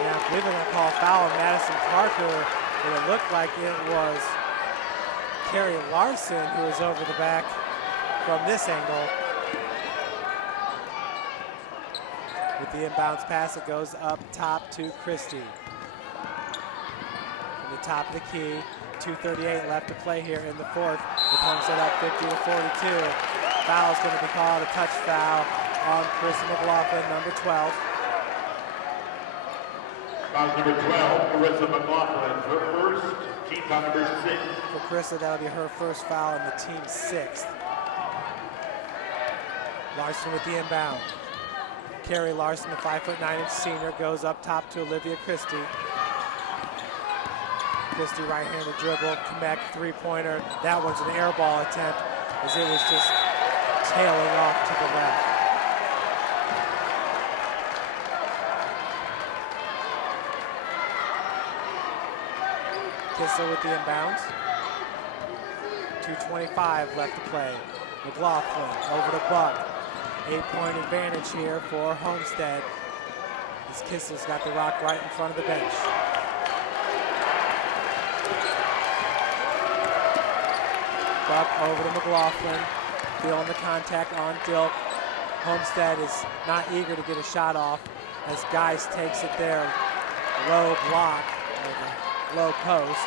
And I believe they're gonna call a foul on Madison Parker, but it looked like it was Carrie Larson who was over the back from this angle. With the inbounds pass, it goes up top to Christie. From the top of the key, 2:38 left to play here in the 4th, with Homestead up 50 to 42. Foul's going to be called, a touch foul on Carissa McLaughlin, number 12. Foul number 12, Carissa McLaughlin, her first, team foul number 6. For Carissa, that'll be her first foul and the team's 6th. Larson with the inbound. Carrie Larson, the 5'9" senior, goes up top to Olivia Christie. Christie right-handed dribble, connect, three-pointer. That one's an air ball attempt, as it was just tailing off to the left. Kissel with the inbounds. 2:25 left to play. McLaughlin over to Buck. 8-point advantage here for Homestead. As Kissel's got the rock right in front of the bench. Buck over to McLaughlin. Feeling the contact on Dilk. Homestead is not eager to get a shot off as Geist takes it there. Low block, or the low post.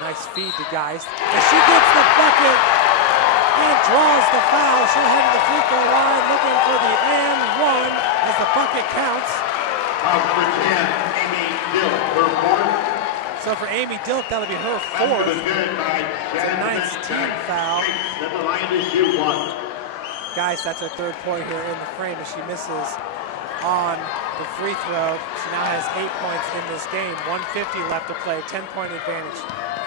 Nice feed to Geist. And she gets the bucket and draws the foul. She'll head to the free throw line looking for the and one as the bucket counts. For 10, Amy Dill, her fourth. So for Amy Dilk, that'll be her fourth. It's a nice team foul. The line is you one. Geist, that's her third point here in the frame as she misses on the free throw. She now has 8 points in this game. 150 left to play. 10-point advantage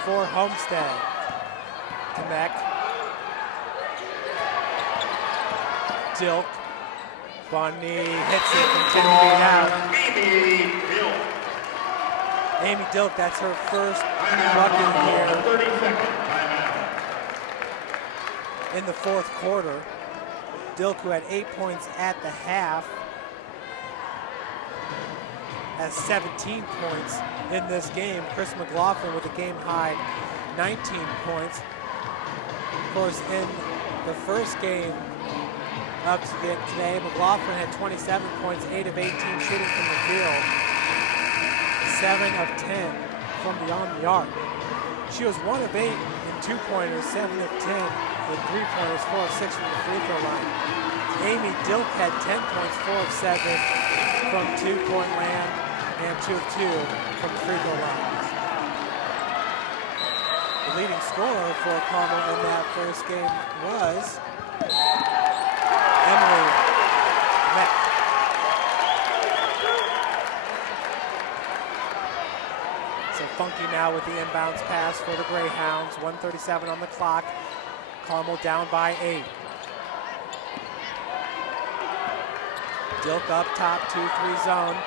for Homestead. Kamek. Dilk. Bonnie hits it from 10 feet out. Amy Dilk, that's her first bucket here in the fourth quarter. Dilk, who had 8 points at the half, has 17 points in this game. Chris McLaughlin with a game-high 19 points. Of course, in the first game up to today, McLaughlin had 27 points, 8 of 18 shooting from the field, 7 of 10 from beyond the arc. She was 1 of 8 in two-pointers, 7 of 10 with three-pointers, 4 of 6 from the free throw line. Amy Dilk had 10 points, 4 of 7 from two-point land, and 2 of 2 from the free throw line. The leading scorer for Carmel in that first game was Emily Meck. So Funky now with the inbounds pass for the Greyhounds. 1:37 on the clock. Carmel down by 8. Dilk up top, 2-3 zone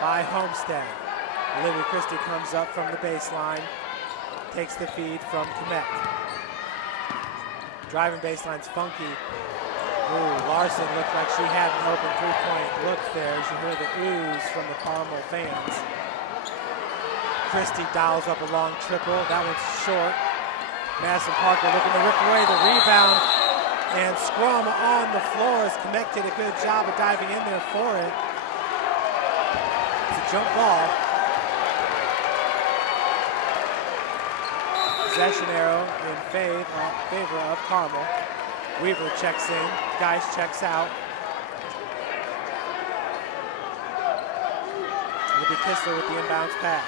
by Homestead. Olivia Christie comes up from the baseline, takes the feed from Kamek. Driving baseline's Funky. Ooh, Larson looked like she had an open three-point look there as you hear the oohs from the Carmel fans. Christie dials up a long triple. That one's short. Madison Parker looking to rip away the rebound. And scrum on the floor as Kamek did a good job of diving in there for it. It's a jump ball. Possession arrow in favor of Carmel. Weaver checks in. Geist checks out. It'll be Kistler with the inbounds pass.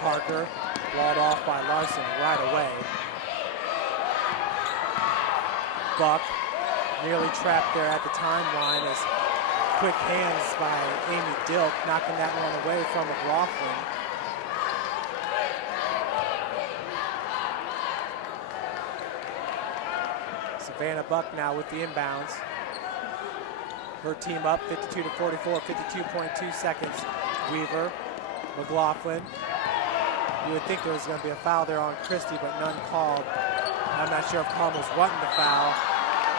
Parker, walled off by Larson right away. Buck nearly trapped there at the timeline as quick hands by Amy Dilk, knocking that one away from McLaughlin. Savannah Buck now with the inbounds. Her team up 52-44, 52.2 seconds. Weaver, McLaughlin. You would think there was going to be a foul there on Christie, but none called. I'm not sure if Carmel's wanting to foul.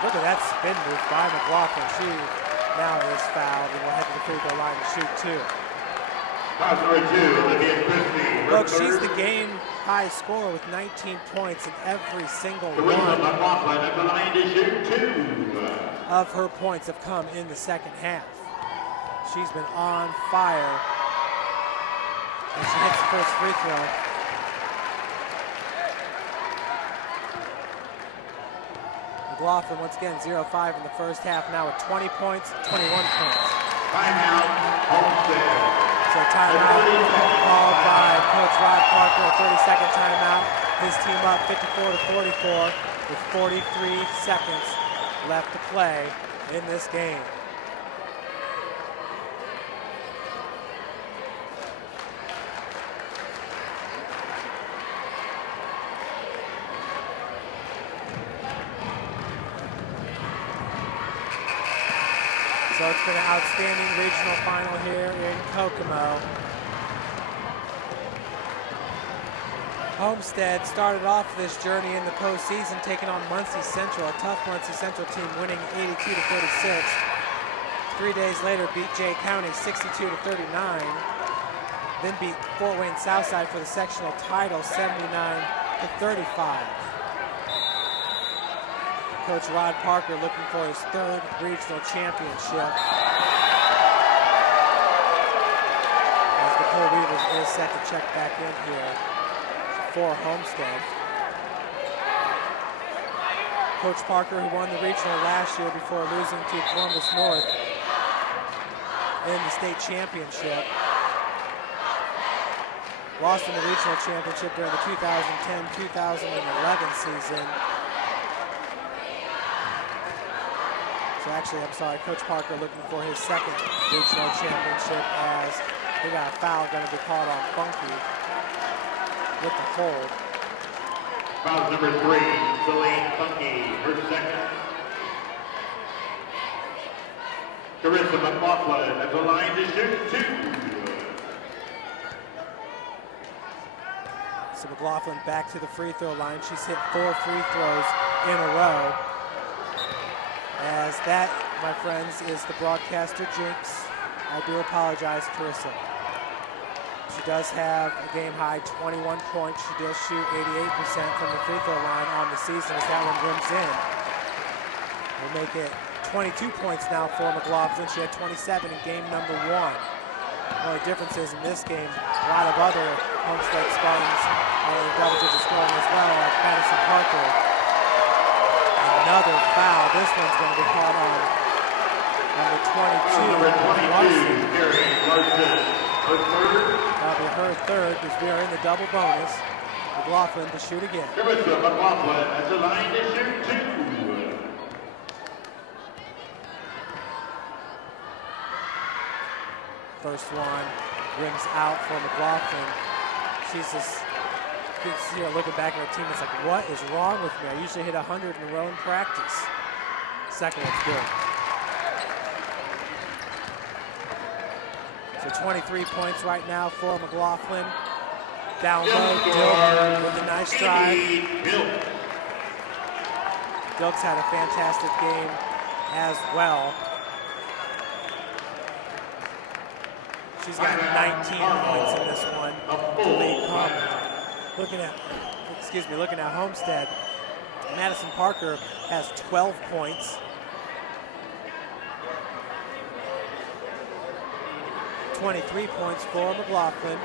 Look at that spin move by McLaughlin. She now is fouled and will head to the free throw line and shoot 2. Look, she's the game high scorer with 19 points in every single one of her points have come in the second half. She's been on fire. And she hits the first free throw. McLaughlin once again 0-5 in the first half, now with 20 points, 21 points. Timeout, Homestead. So timeout called by Coach Rod Parker, a 30-second timeout. His team up 54-44 with 43 seconds left to play in this game. So it's It's been an outstanding regional final here in Kokomo. Homestead started off this journey in the postseason taking on Muncie Central, a tough Muncie Central team, winning 82-36. 3 days later, beat Jay County 62-39. Then beat Fort Wayne Southside for the sectional title 79-35. Coach Rod Parker looking for his third regional championship. As Nicole Weaver is set to check back in here for Homestead. Coach Parker, who won the regional last year before losing to Columbus North in the state championship. Lost in the regional championship during the 2010-2011 season. So actually, I'm sorry, Coach Parker looking for his second regional championship as we got a foul going to be called on Funky with the hold. Foul number 3, Celine Funky, her second. Carissa McLaughlin at the line to shoot 2. So McLaughlin back to the free throw line. She's hit 4 free throws in a row. As that, my friends, is the broadcaster jinx. I do apologize, Carissa. She does have a game-high 21 points. She does shoot 88% from the free throw line on the season as that one rims in. We'll make it 22 points now for McLaughlin. She had 27 in game number 1. The only difference is in this game, a lot of other Homestead Spartans are in double-digit scoring as well, like Madison Parker. Another foul. This one's going to be called on number 22. Number 22, Carrie Larson, her third. That'll be her third because we are in the double bonus. McLaughlin to shoot again. Carissa McLaughlin at the line to shoot 2. First one rims out for McLaughlin. She's just here looking back at her team. It's like, what is wrong with me? I usually hit 100 in a row in practice. Second one's good. So 23 points right now for McLaughlin. Down low, Dilk with a nice drive. Dilk's had a fantastic game as well. She's got 19 points in this one to lead Carmel. Looking at Homestead, Madison Parker has 12 points. 23 points for McLaughlin.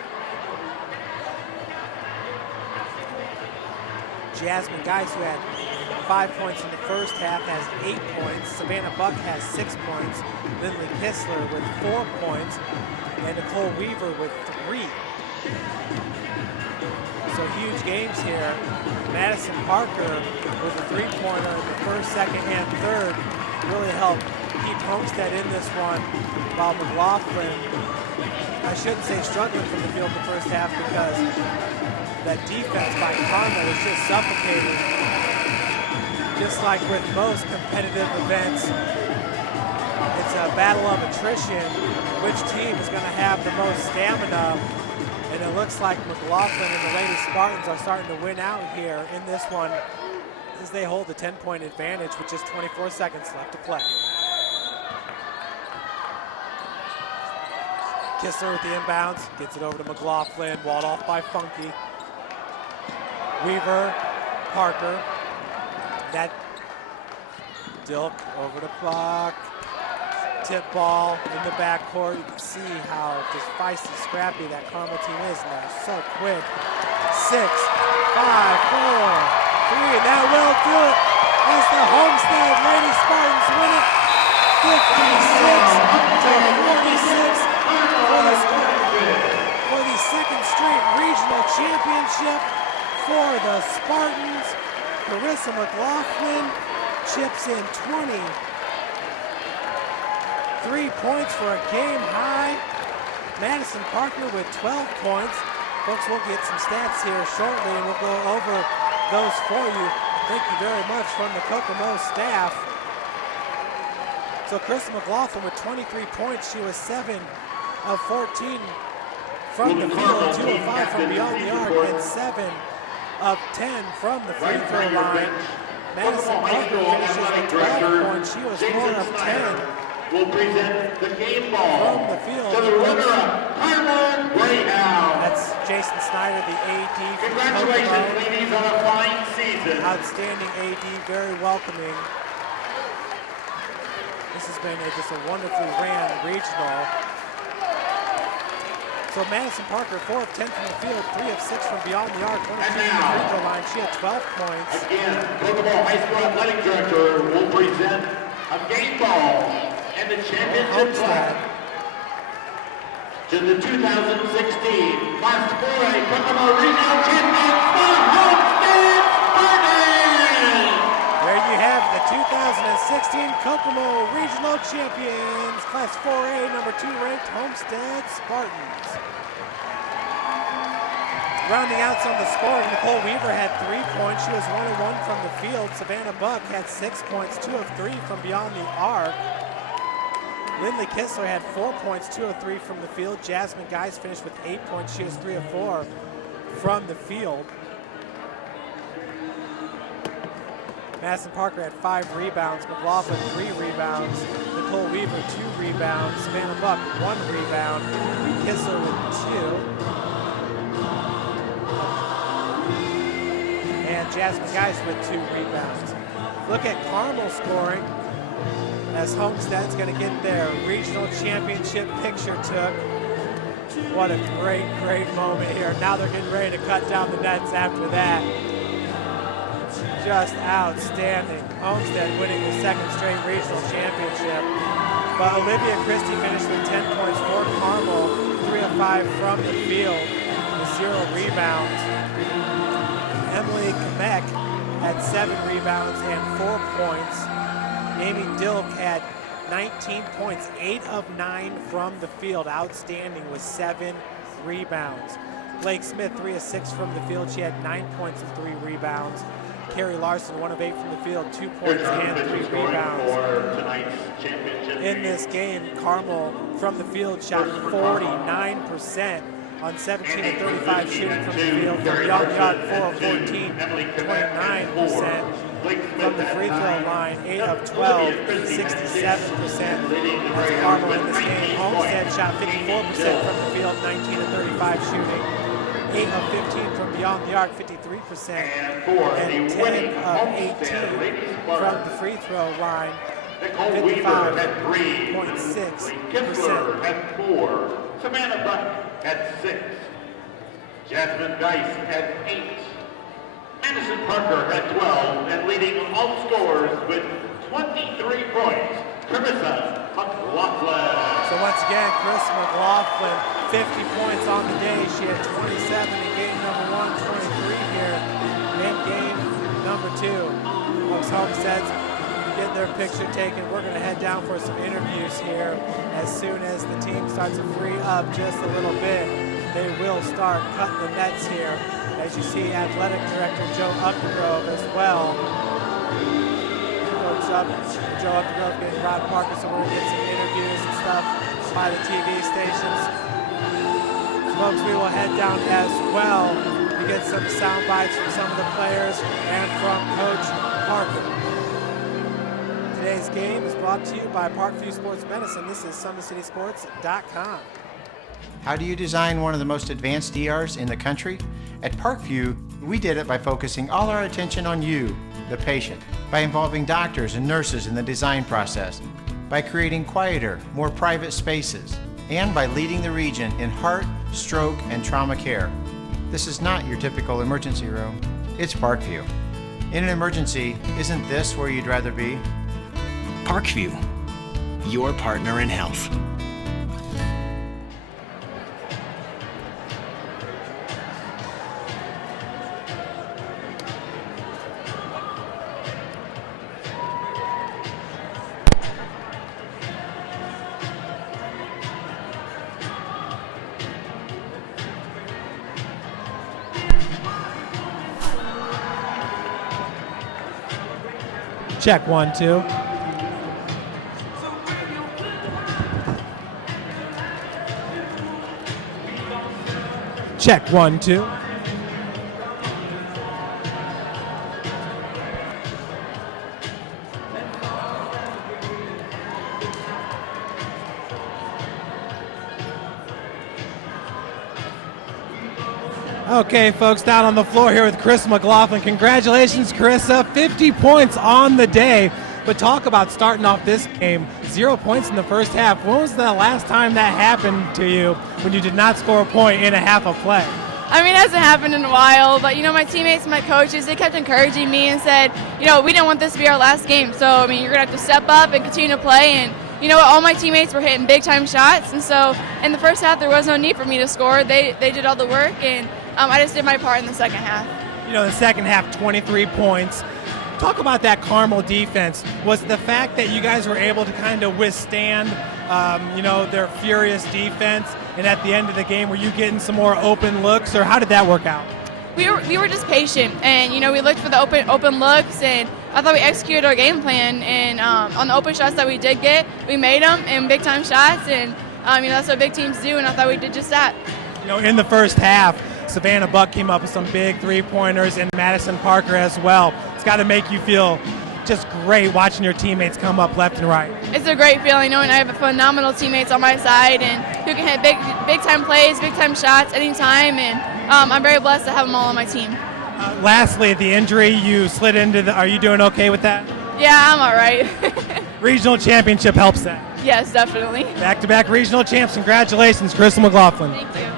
Jasmine Geis, who had 5 points in the first half, has 8 points. Savannah Buck has 6 points. Lindley Kistler with 4 points. And Nicole Weaver with 3. So huge games here. Madison Parker with a 3-pointer in the first, second, and third really helped keep Homestead in this one, while McLaughlin, I shouldn't say struggling from the field in the first half because that defense by Carmel was just suffocating. Just like with most competitive events, it's a battle of attrition. Which team is going to have the most stamina? And it looks like McLaughlin and the Lady Spartans are starting to win out here in this one as they hold the 10-point advantage with just 24 seconds left to play. Kistler with the inbounds, gets it over to McLaughlin, walled off by Funky. Weaver, Parker, that Dilk over to Buck. Tip ball in the backcourt. You can see how just feisty, scrappy that Carmel team is now. So quick. 6, 5, 4, 3, and that will do it as the Homestead Lady Spartans win it 56-46 for the second straight regional championship for the Spartans. Carissa McLaughlin chips in 23 points for a game high. Madison Parker with 12 points. Folks, we'll get some stats here shortly and we'll go over those for you. Thank you very much from the Kokomo staff. So Carissa McLaughlin with 23 points. She was 7 of 14 from the field, 2 of 5 from beyond the arc, and 7 of 10 from the free throw line. Madison Parker finishes with 12 points. She was 4 of 10 will present the game ball from the field. to the runner-up, Carmel Greyhound. That's Jason Snyder, the AD from Congratulations, Kokomo. ladies, on a fine season. Outstanding AD, very welcoming. This has been just a wonderfully ran regional. So Madison Parker, 4 of 10 from the field, 3 of 6 from beyond the arc, 1 of 2 from the free throw line. She had 12 points. Again, Kokomo High School Athletic Director will present a game ball and the championship Homestead. plaque to the 2016 Class 4A Kokomo Regional Champions, the Homestead Spartans! There you have the 2016 Kokomo Regional Champions, Class 4A, number 2 ranked Homestead Spartans. Rounding out some of the scoring, Nicole Weaver had 3 points. She was 1 of 1 from the field. Savannah Buck had 6 points, 2 of 3 from beyond the arc. Lindley Kistler had 4 points, 2 of 3 from the field. Jasmine Geis finished with 8 points. She was 3 of 4 from the field. Madison Parker had 5 rebounds. McLaughlin 3 rebounds. Nicole Weaver 2 rebounds. Savannah Buck 1 rebound. Kistler with 2. And Jasmine Geis with 2 rebounds. Look at Carmel scoring as Homestead's going to get their regional championship picture took. What a great, great moment here. Now they're getting ready to cut down the nets after that. Just outstanding. Homestead winning the 2nd straight regional championship. But Olivia Christie finished with 10 points for Carmel, 3 of 5 from the field with 0 rebounds. Emily Kamek had 7 rebounds and 4 points. Amy Dilk had 19 points, 8 of 9 from the field, outstanding with 7 rebounds. Blake Smith, 3 of 6 from the field. She had 9 points and 3 rebounds. Carrie Larson, 1 of 8 from the field, 2 points and 3 rebounds. In this game, Carmel from the field shot 49% on 17 of 35 shooting from the field. From beyond the arc, 4 of 14, 29%. From the free throw line, 8 of 12, 67%. That's Carmel in this game. Homestead shot 54% from the field, 19 of 35 shooting. 8 of 15 from beyond the arc, 53%. And 10 of 18 from the free throw line, 55.6%. At 4. Savannah Buck at 6. Jasmine Geis at 8. Madison Parker at 12, and leading all scorers with 23 points, Carissa McLaughlin. So once again, Carissa McLaughlin, 50 points on the day. She had 27 in game number 1, 23 here in game number 2. Folks, Homestead's getting their picture taken. We're going to head down for some interviews here. As soon as the team starts to free up just a little bit, they will start cutting the nets here. As you see, Athletic Director Joe Updegrove as well. Joe Updegrove getting Rod Parker, so we're going to get some interviews and stuff by the TV stations. Folks, we will head down as well to get some sound bites from some of the players and from Coach Parker. Today's game is brought to you by Parkview Sports Medicine. This is SummitCitySports.com. How do you design one of the most advanced ERs in the country? At Parkview, we did it by focusing all our attention on you, the patient, by involving doctors and nurses in the design process, by creating quieter, more private spaces, and by leading the region in heart, stroke, and trauma care. This is not your typical emergency room. It's Parkview. In an emergency, isn't this where you'd rather be? Parkview, your partner in health. Check 1, 2. Check 1, 2. Okay, folks, down on the floor here with Chris McLaughlin. Congratulations, Carissa. 50 points on the day. But talk about starting off this game. 0 points in the first half. When was the last time that happened to you when you did not score a point in a half of play? I mean, it hasn't happened in a while, but, my teammates and my coaches, they kept encouraging me and said, we didn't want this to be our last game. So, you're going to have to step up and continue to play. And, all my teammates were hitting big-time shots. And so, in the first half, there was no need for me to score. They did all the work, and I just did my part in the second half. The second half, 23 points. Talk about that Carmel defense. Was the fact that you guys were able to kind of withstand, their furious defense, and at the end of the game, were you getting some more open looks, or how did that work out? We were just patient, and we looked for the open looks, and I thought we executed our game plan. And on the open shots that we did get, we made them in big time shots, and that's what big teams do. And I thought we did just that. In the first half, Savannah Buck came up with some big 3-pointers, and Madison Parker as well. It's got to make you feel just great watching your teammates come up left and right. It's a great feeling knowing I have phenomenal teammates on my side and who can hit big time plays, big time shots anytime, and I'm very blessed to have them all on my team. Lastly, the injury you slid into, are you doing okay with that? Yeah, I'm all right. Regional championship helps that. Yes, definitely. Back-to-back regional champs. Congratulations, Crystal McLaughlin. Thank you.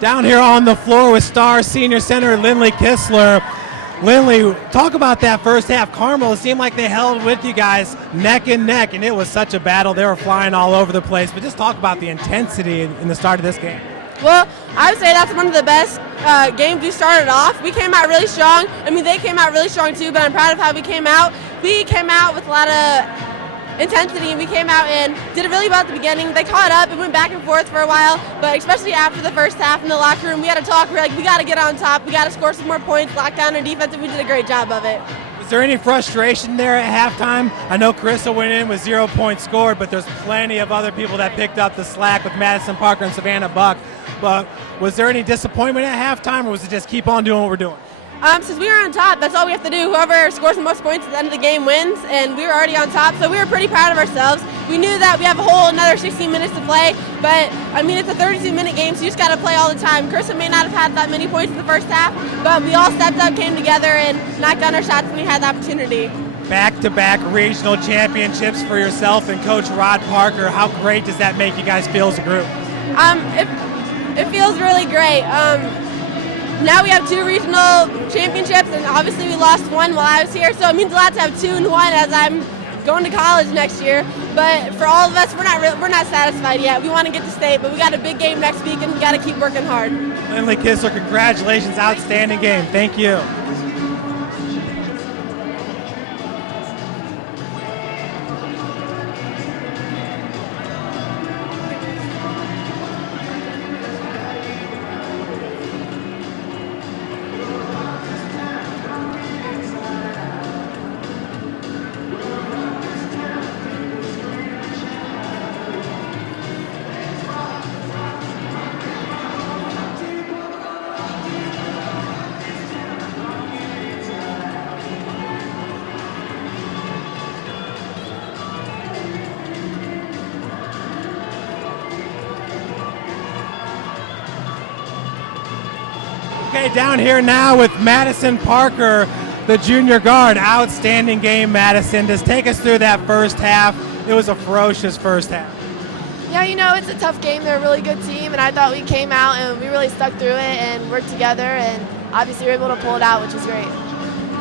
Down here on the floor with star senior center Lindley Kistler. Lindley, talk about that first half. Carmel, it seemed like they held with you guys neck and neck, and it was such a battle. They were flying all over the place. But just talk about the intensity in the start of this game. Well, I would say that's one of the best games we started off. We came out really strong. They came out really strong too, but I'm proud of how we came out. We came out with a lot of intensity, and we came out and did it really well at the beginning. They caught up and went back and forth for a while, but especially after the first half in the locker room, we had to talk. We're like, we got to get on top. We got to score some more points, lock down our defense, and we did a great job of it. Was there any frustration there at halftime? I know Carissa went in with 0 points scored, but there's plenty of other people that picked up the slack with Madison Parker and Savannah Buck. But was there any disappointment at halftime, or was it just keep on doing what we're doing? Since we were on top, that's all we have to do. Whoever scores the most points at the end of the game wins, and we were already on top, so we were pretty proud of ourselves. We knew that we have a whole another 16 minutes to play, but it's a 32-minute game, so you just got to play all the time. Carissa may not have had that many points in the first half, but we all stepped up, came together, and knocked down our shots when we had the opportunity. Back-to-back regional championships for yourself and Coach Rod Parker. How great does that make you guys feel as a group? It feels really great. Now we have 2 regional championships, and obviously we lost one while I was here, so it means a lot to have 2 and 1 as I'm going to college next year. But for all of us, we're not satisfied yet. We want to get to state, but we got a big game next week, and we got to keep working hard. Lindley Kistler, congratulations, outstanding game. Thank you. Okay, down here now with Madison Parker, the junior guard. Outstanding game, Madison. Just take us through that first half. It was a ferocious first half. Yeah, it's a tough game. They're a really good team, and I thought we came out and we really stuck through it and worked together, and obviously we were able to pull it out, which is great.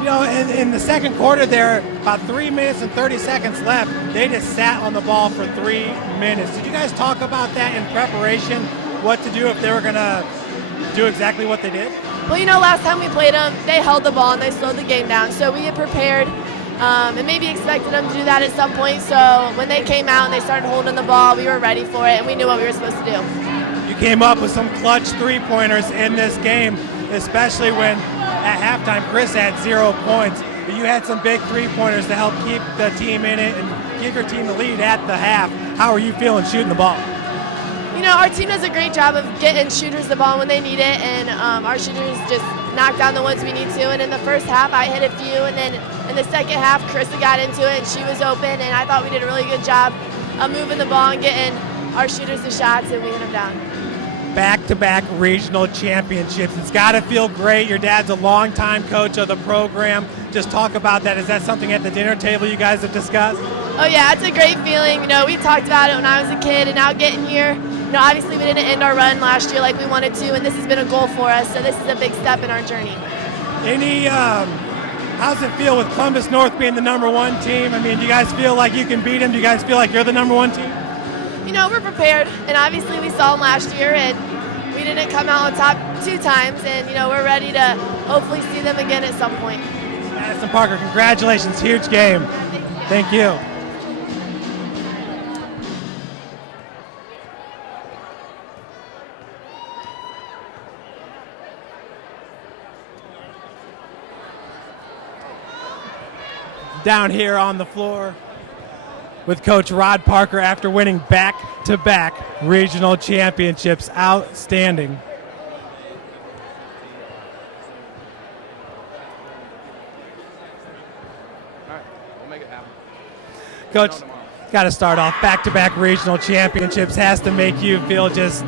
You know, in the second quarter there, about 3 minutes and 30 seconds left, they just sat on the ball for 3 minutes. Did you guys talk about that in preparation, what to do if they were going to do exactly what they did? Well, you know, last time we played them, they held the ball and they slowed the game down. So we had prepared and maybe expected them to do that at some point. So when they came out and they started holding the ball, we were ready for it and we knew what we were supposed to do. You came up with some clutch three-pointers in this game, especially when at halftime Chris had 0 points. But you had some big three-pointers to help keep the team in it and give your team the lead at the half. How are you feeling shooting the ball? You know, our team does a great job of getting shooters the ball when they need it, and our shooters just knock down the ones we need to. And in the first half, I hit a few, and then in the second half, Krista got into it, and she was open, and I thought we did a really good job of moving the ball and getting our shooters the shots, and we hit them down. Back-to-back regional championships. It's got to feel great. Your dad's a longtime coach of the program. Just talk about that. Is that something at the dinner table you guys have discussed? Oh yeah, it's a great feeling. You know, we talked about it when I was a kid, and now getting here, you know, obviously we didn't end our run last year like we wanted to, and this has been a goal for us, so this is a big step in our journey. How's it feel with Columbus North being the #1 team? I mean, do you guys feel like you can beat them? Do you guys feel like you're the #1 team? You know, we're prepared, and obviously we saw them last year, and we didn't come out on top 2 times, and, you know, we're ready to hopefully see them again at some point. Madison Parker, congratulations. Huge game. Thank you. Down here on the floor with Coach Rod Parker after winning back-to-back regional championships. Outstanding. All right, we'll make it happen. Coach, got to start off. Back-to-back regional championships has to make you feel just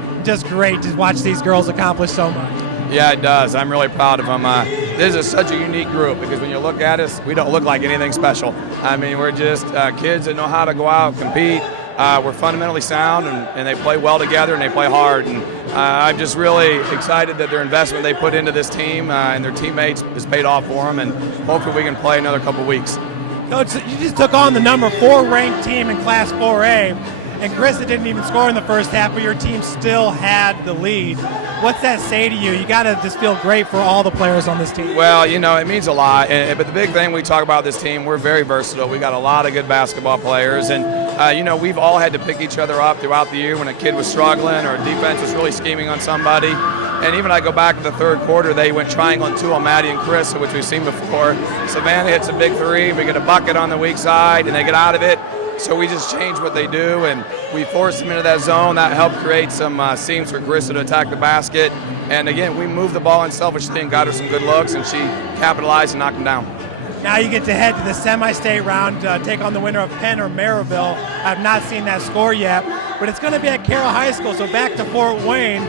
great to watch these girls accomplish so much. Yeah, it does. I'm really proud of them. This is such a unique group because when you look at us, we don't look like anything special. I mean, we're just kids that know how to go out, compete. We're fundamentally sound, and they play well together, and they play hard. And I'm just really excited that their investment they put into this team and their teammates has paid off for them, and hopefully we can play another couple weeks. Coach, you just took on the #4 ranked team in Class 4A, and Krista didn't even score in the first half, but your team still had the lead. What's that say to you? You got to just feel great for all the players on this team. Well, you know, it means a lot. But the big thing we talk about this team, we're very versatile. We got a lot of good basketball players. And, you know, we've all had to pick each other up throughout the year when a kid was struggling or a defense was really scheming on somebody. And even I go back to the third quarter, they went triangle and 2 on Maddie and Chris, which we've seen before. Savannah hits a big 3. We get a bucket on the weak side, and they get out of it. So we just change what they do, and we force them into that zone. That helped create some seams for Krista to attack the basket. And again, we moved the ball unselfishly and got her some good looks, and she capitalized and knocked them down. Now you get to head to the semi-state round, take on the winner of Penn or Maryville. I've not seen that score yet, but it's going to be at Carroll High School, so back to Fort Wayne.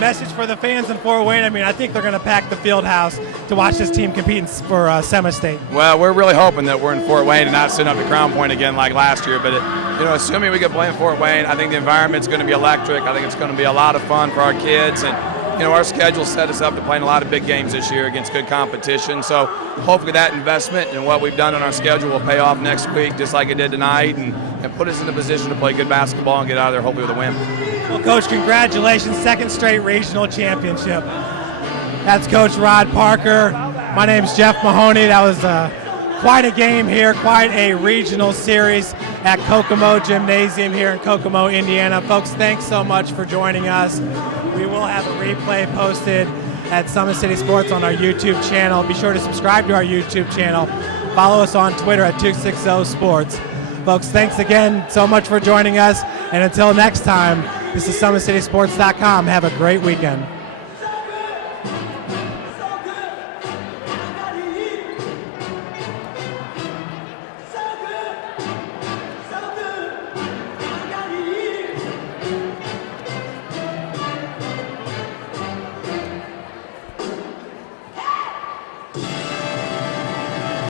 Message for the fans in Fort Wayne. I mean, I think they're going to pack the field house to watch this team compete for semi-state. Well, we're really hoping that we're in Fort Wayne and not sitting up at Crown Point again like last year. But, you know, assuming we can play in Fort Wayne, I think the environment's going to be electric. I think it's going to be a lot of fun for our kids. And, you know, our schedule set us up to play in a lot of big games this year against good competition. So hopefully that investment and what we've done on our schedule will pay off next week just like it did tonight and put us in a position to play good basketball and get out of there hopefully with a win. Well, Coach, congratulations. 2nd straight regional championship. That's Coach Rod Parker. My name's Jeff Mahoney. That was quite a game here, quite a regional series at Kokomo Gymnasium here in Kokomo, Indiana. Folks, thanks so much for joining us. We will have a replay posted at Summit City Sports on our YouTube channel. Be sure to subscribe to our YouTube channel. Follow us on Twitter at 260 Sports. Folks, thanks again so much for joining us. And until next time, this is SummitCitySports.com. Have a great weekend.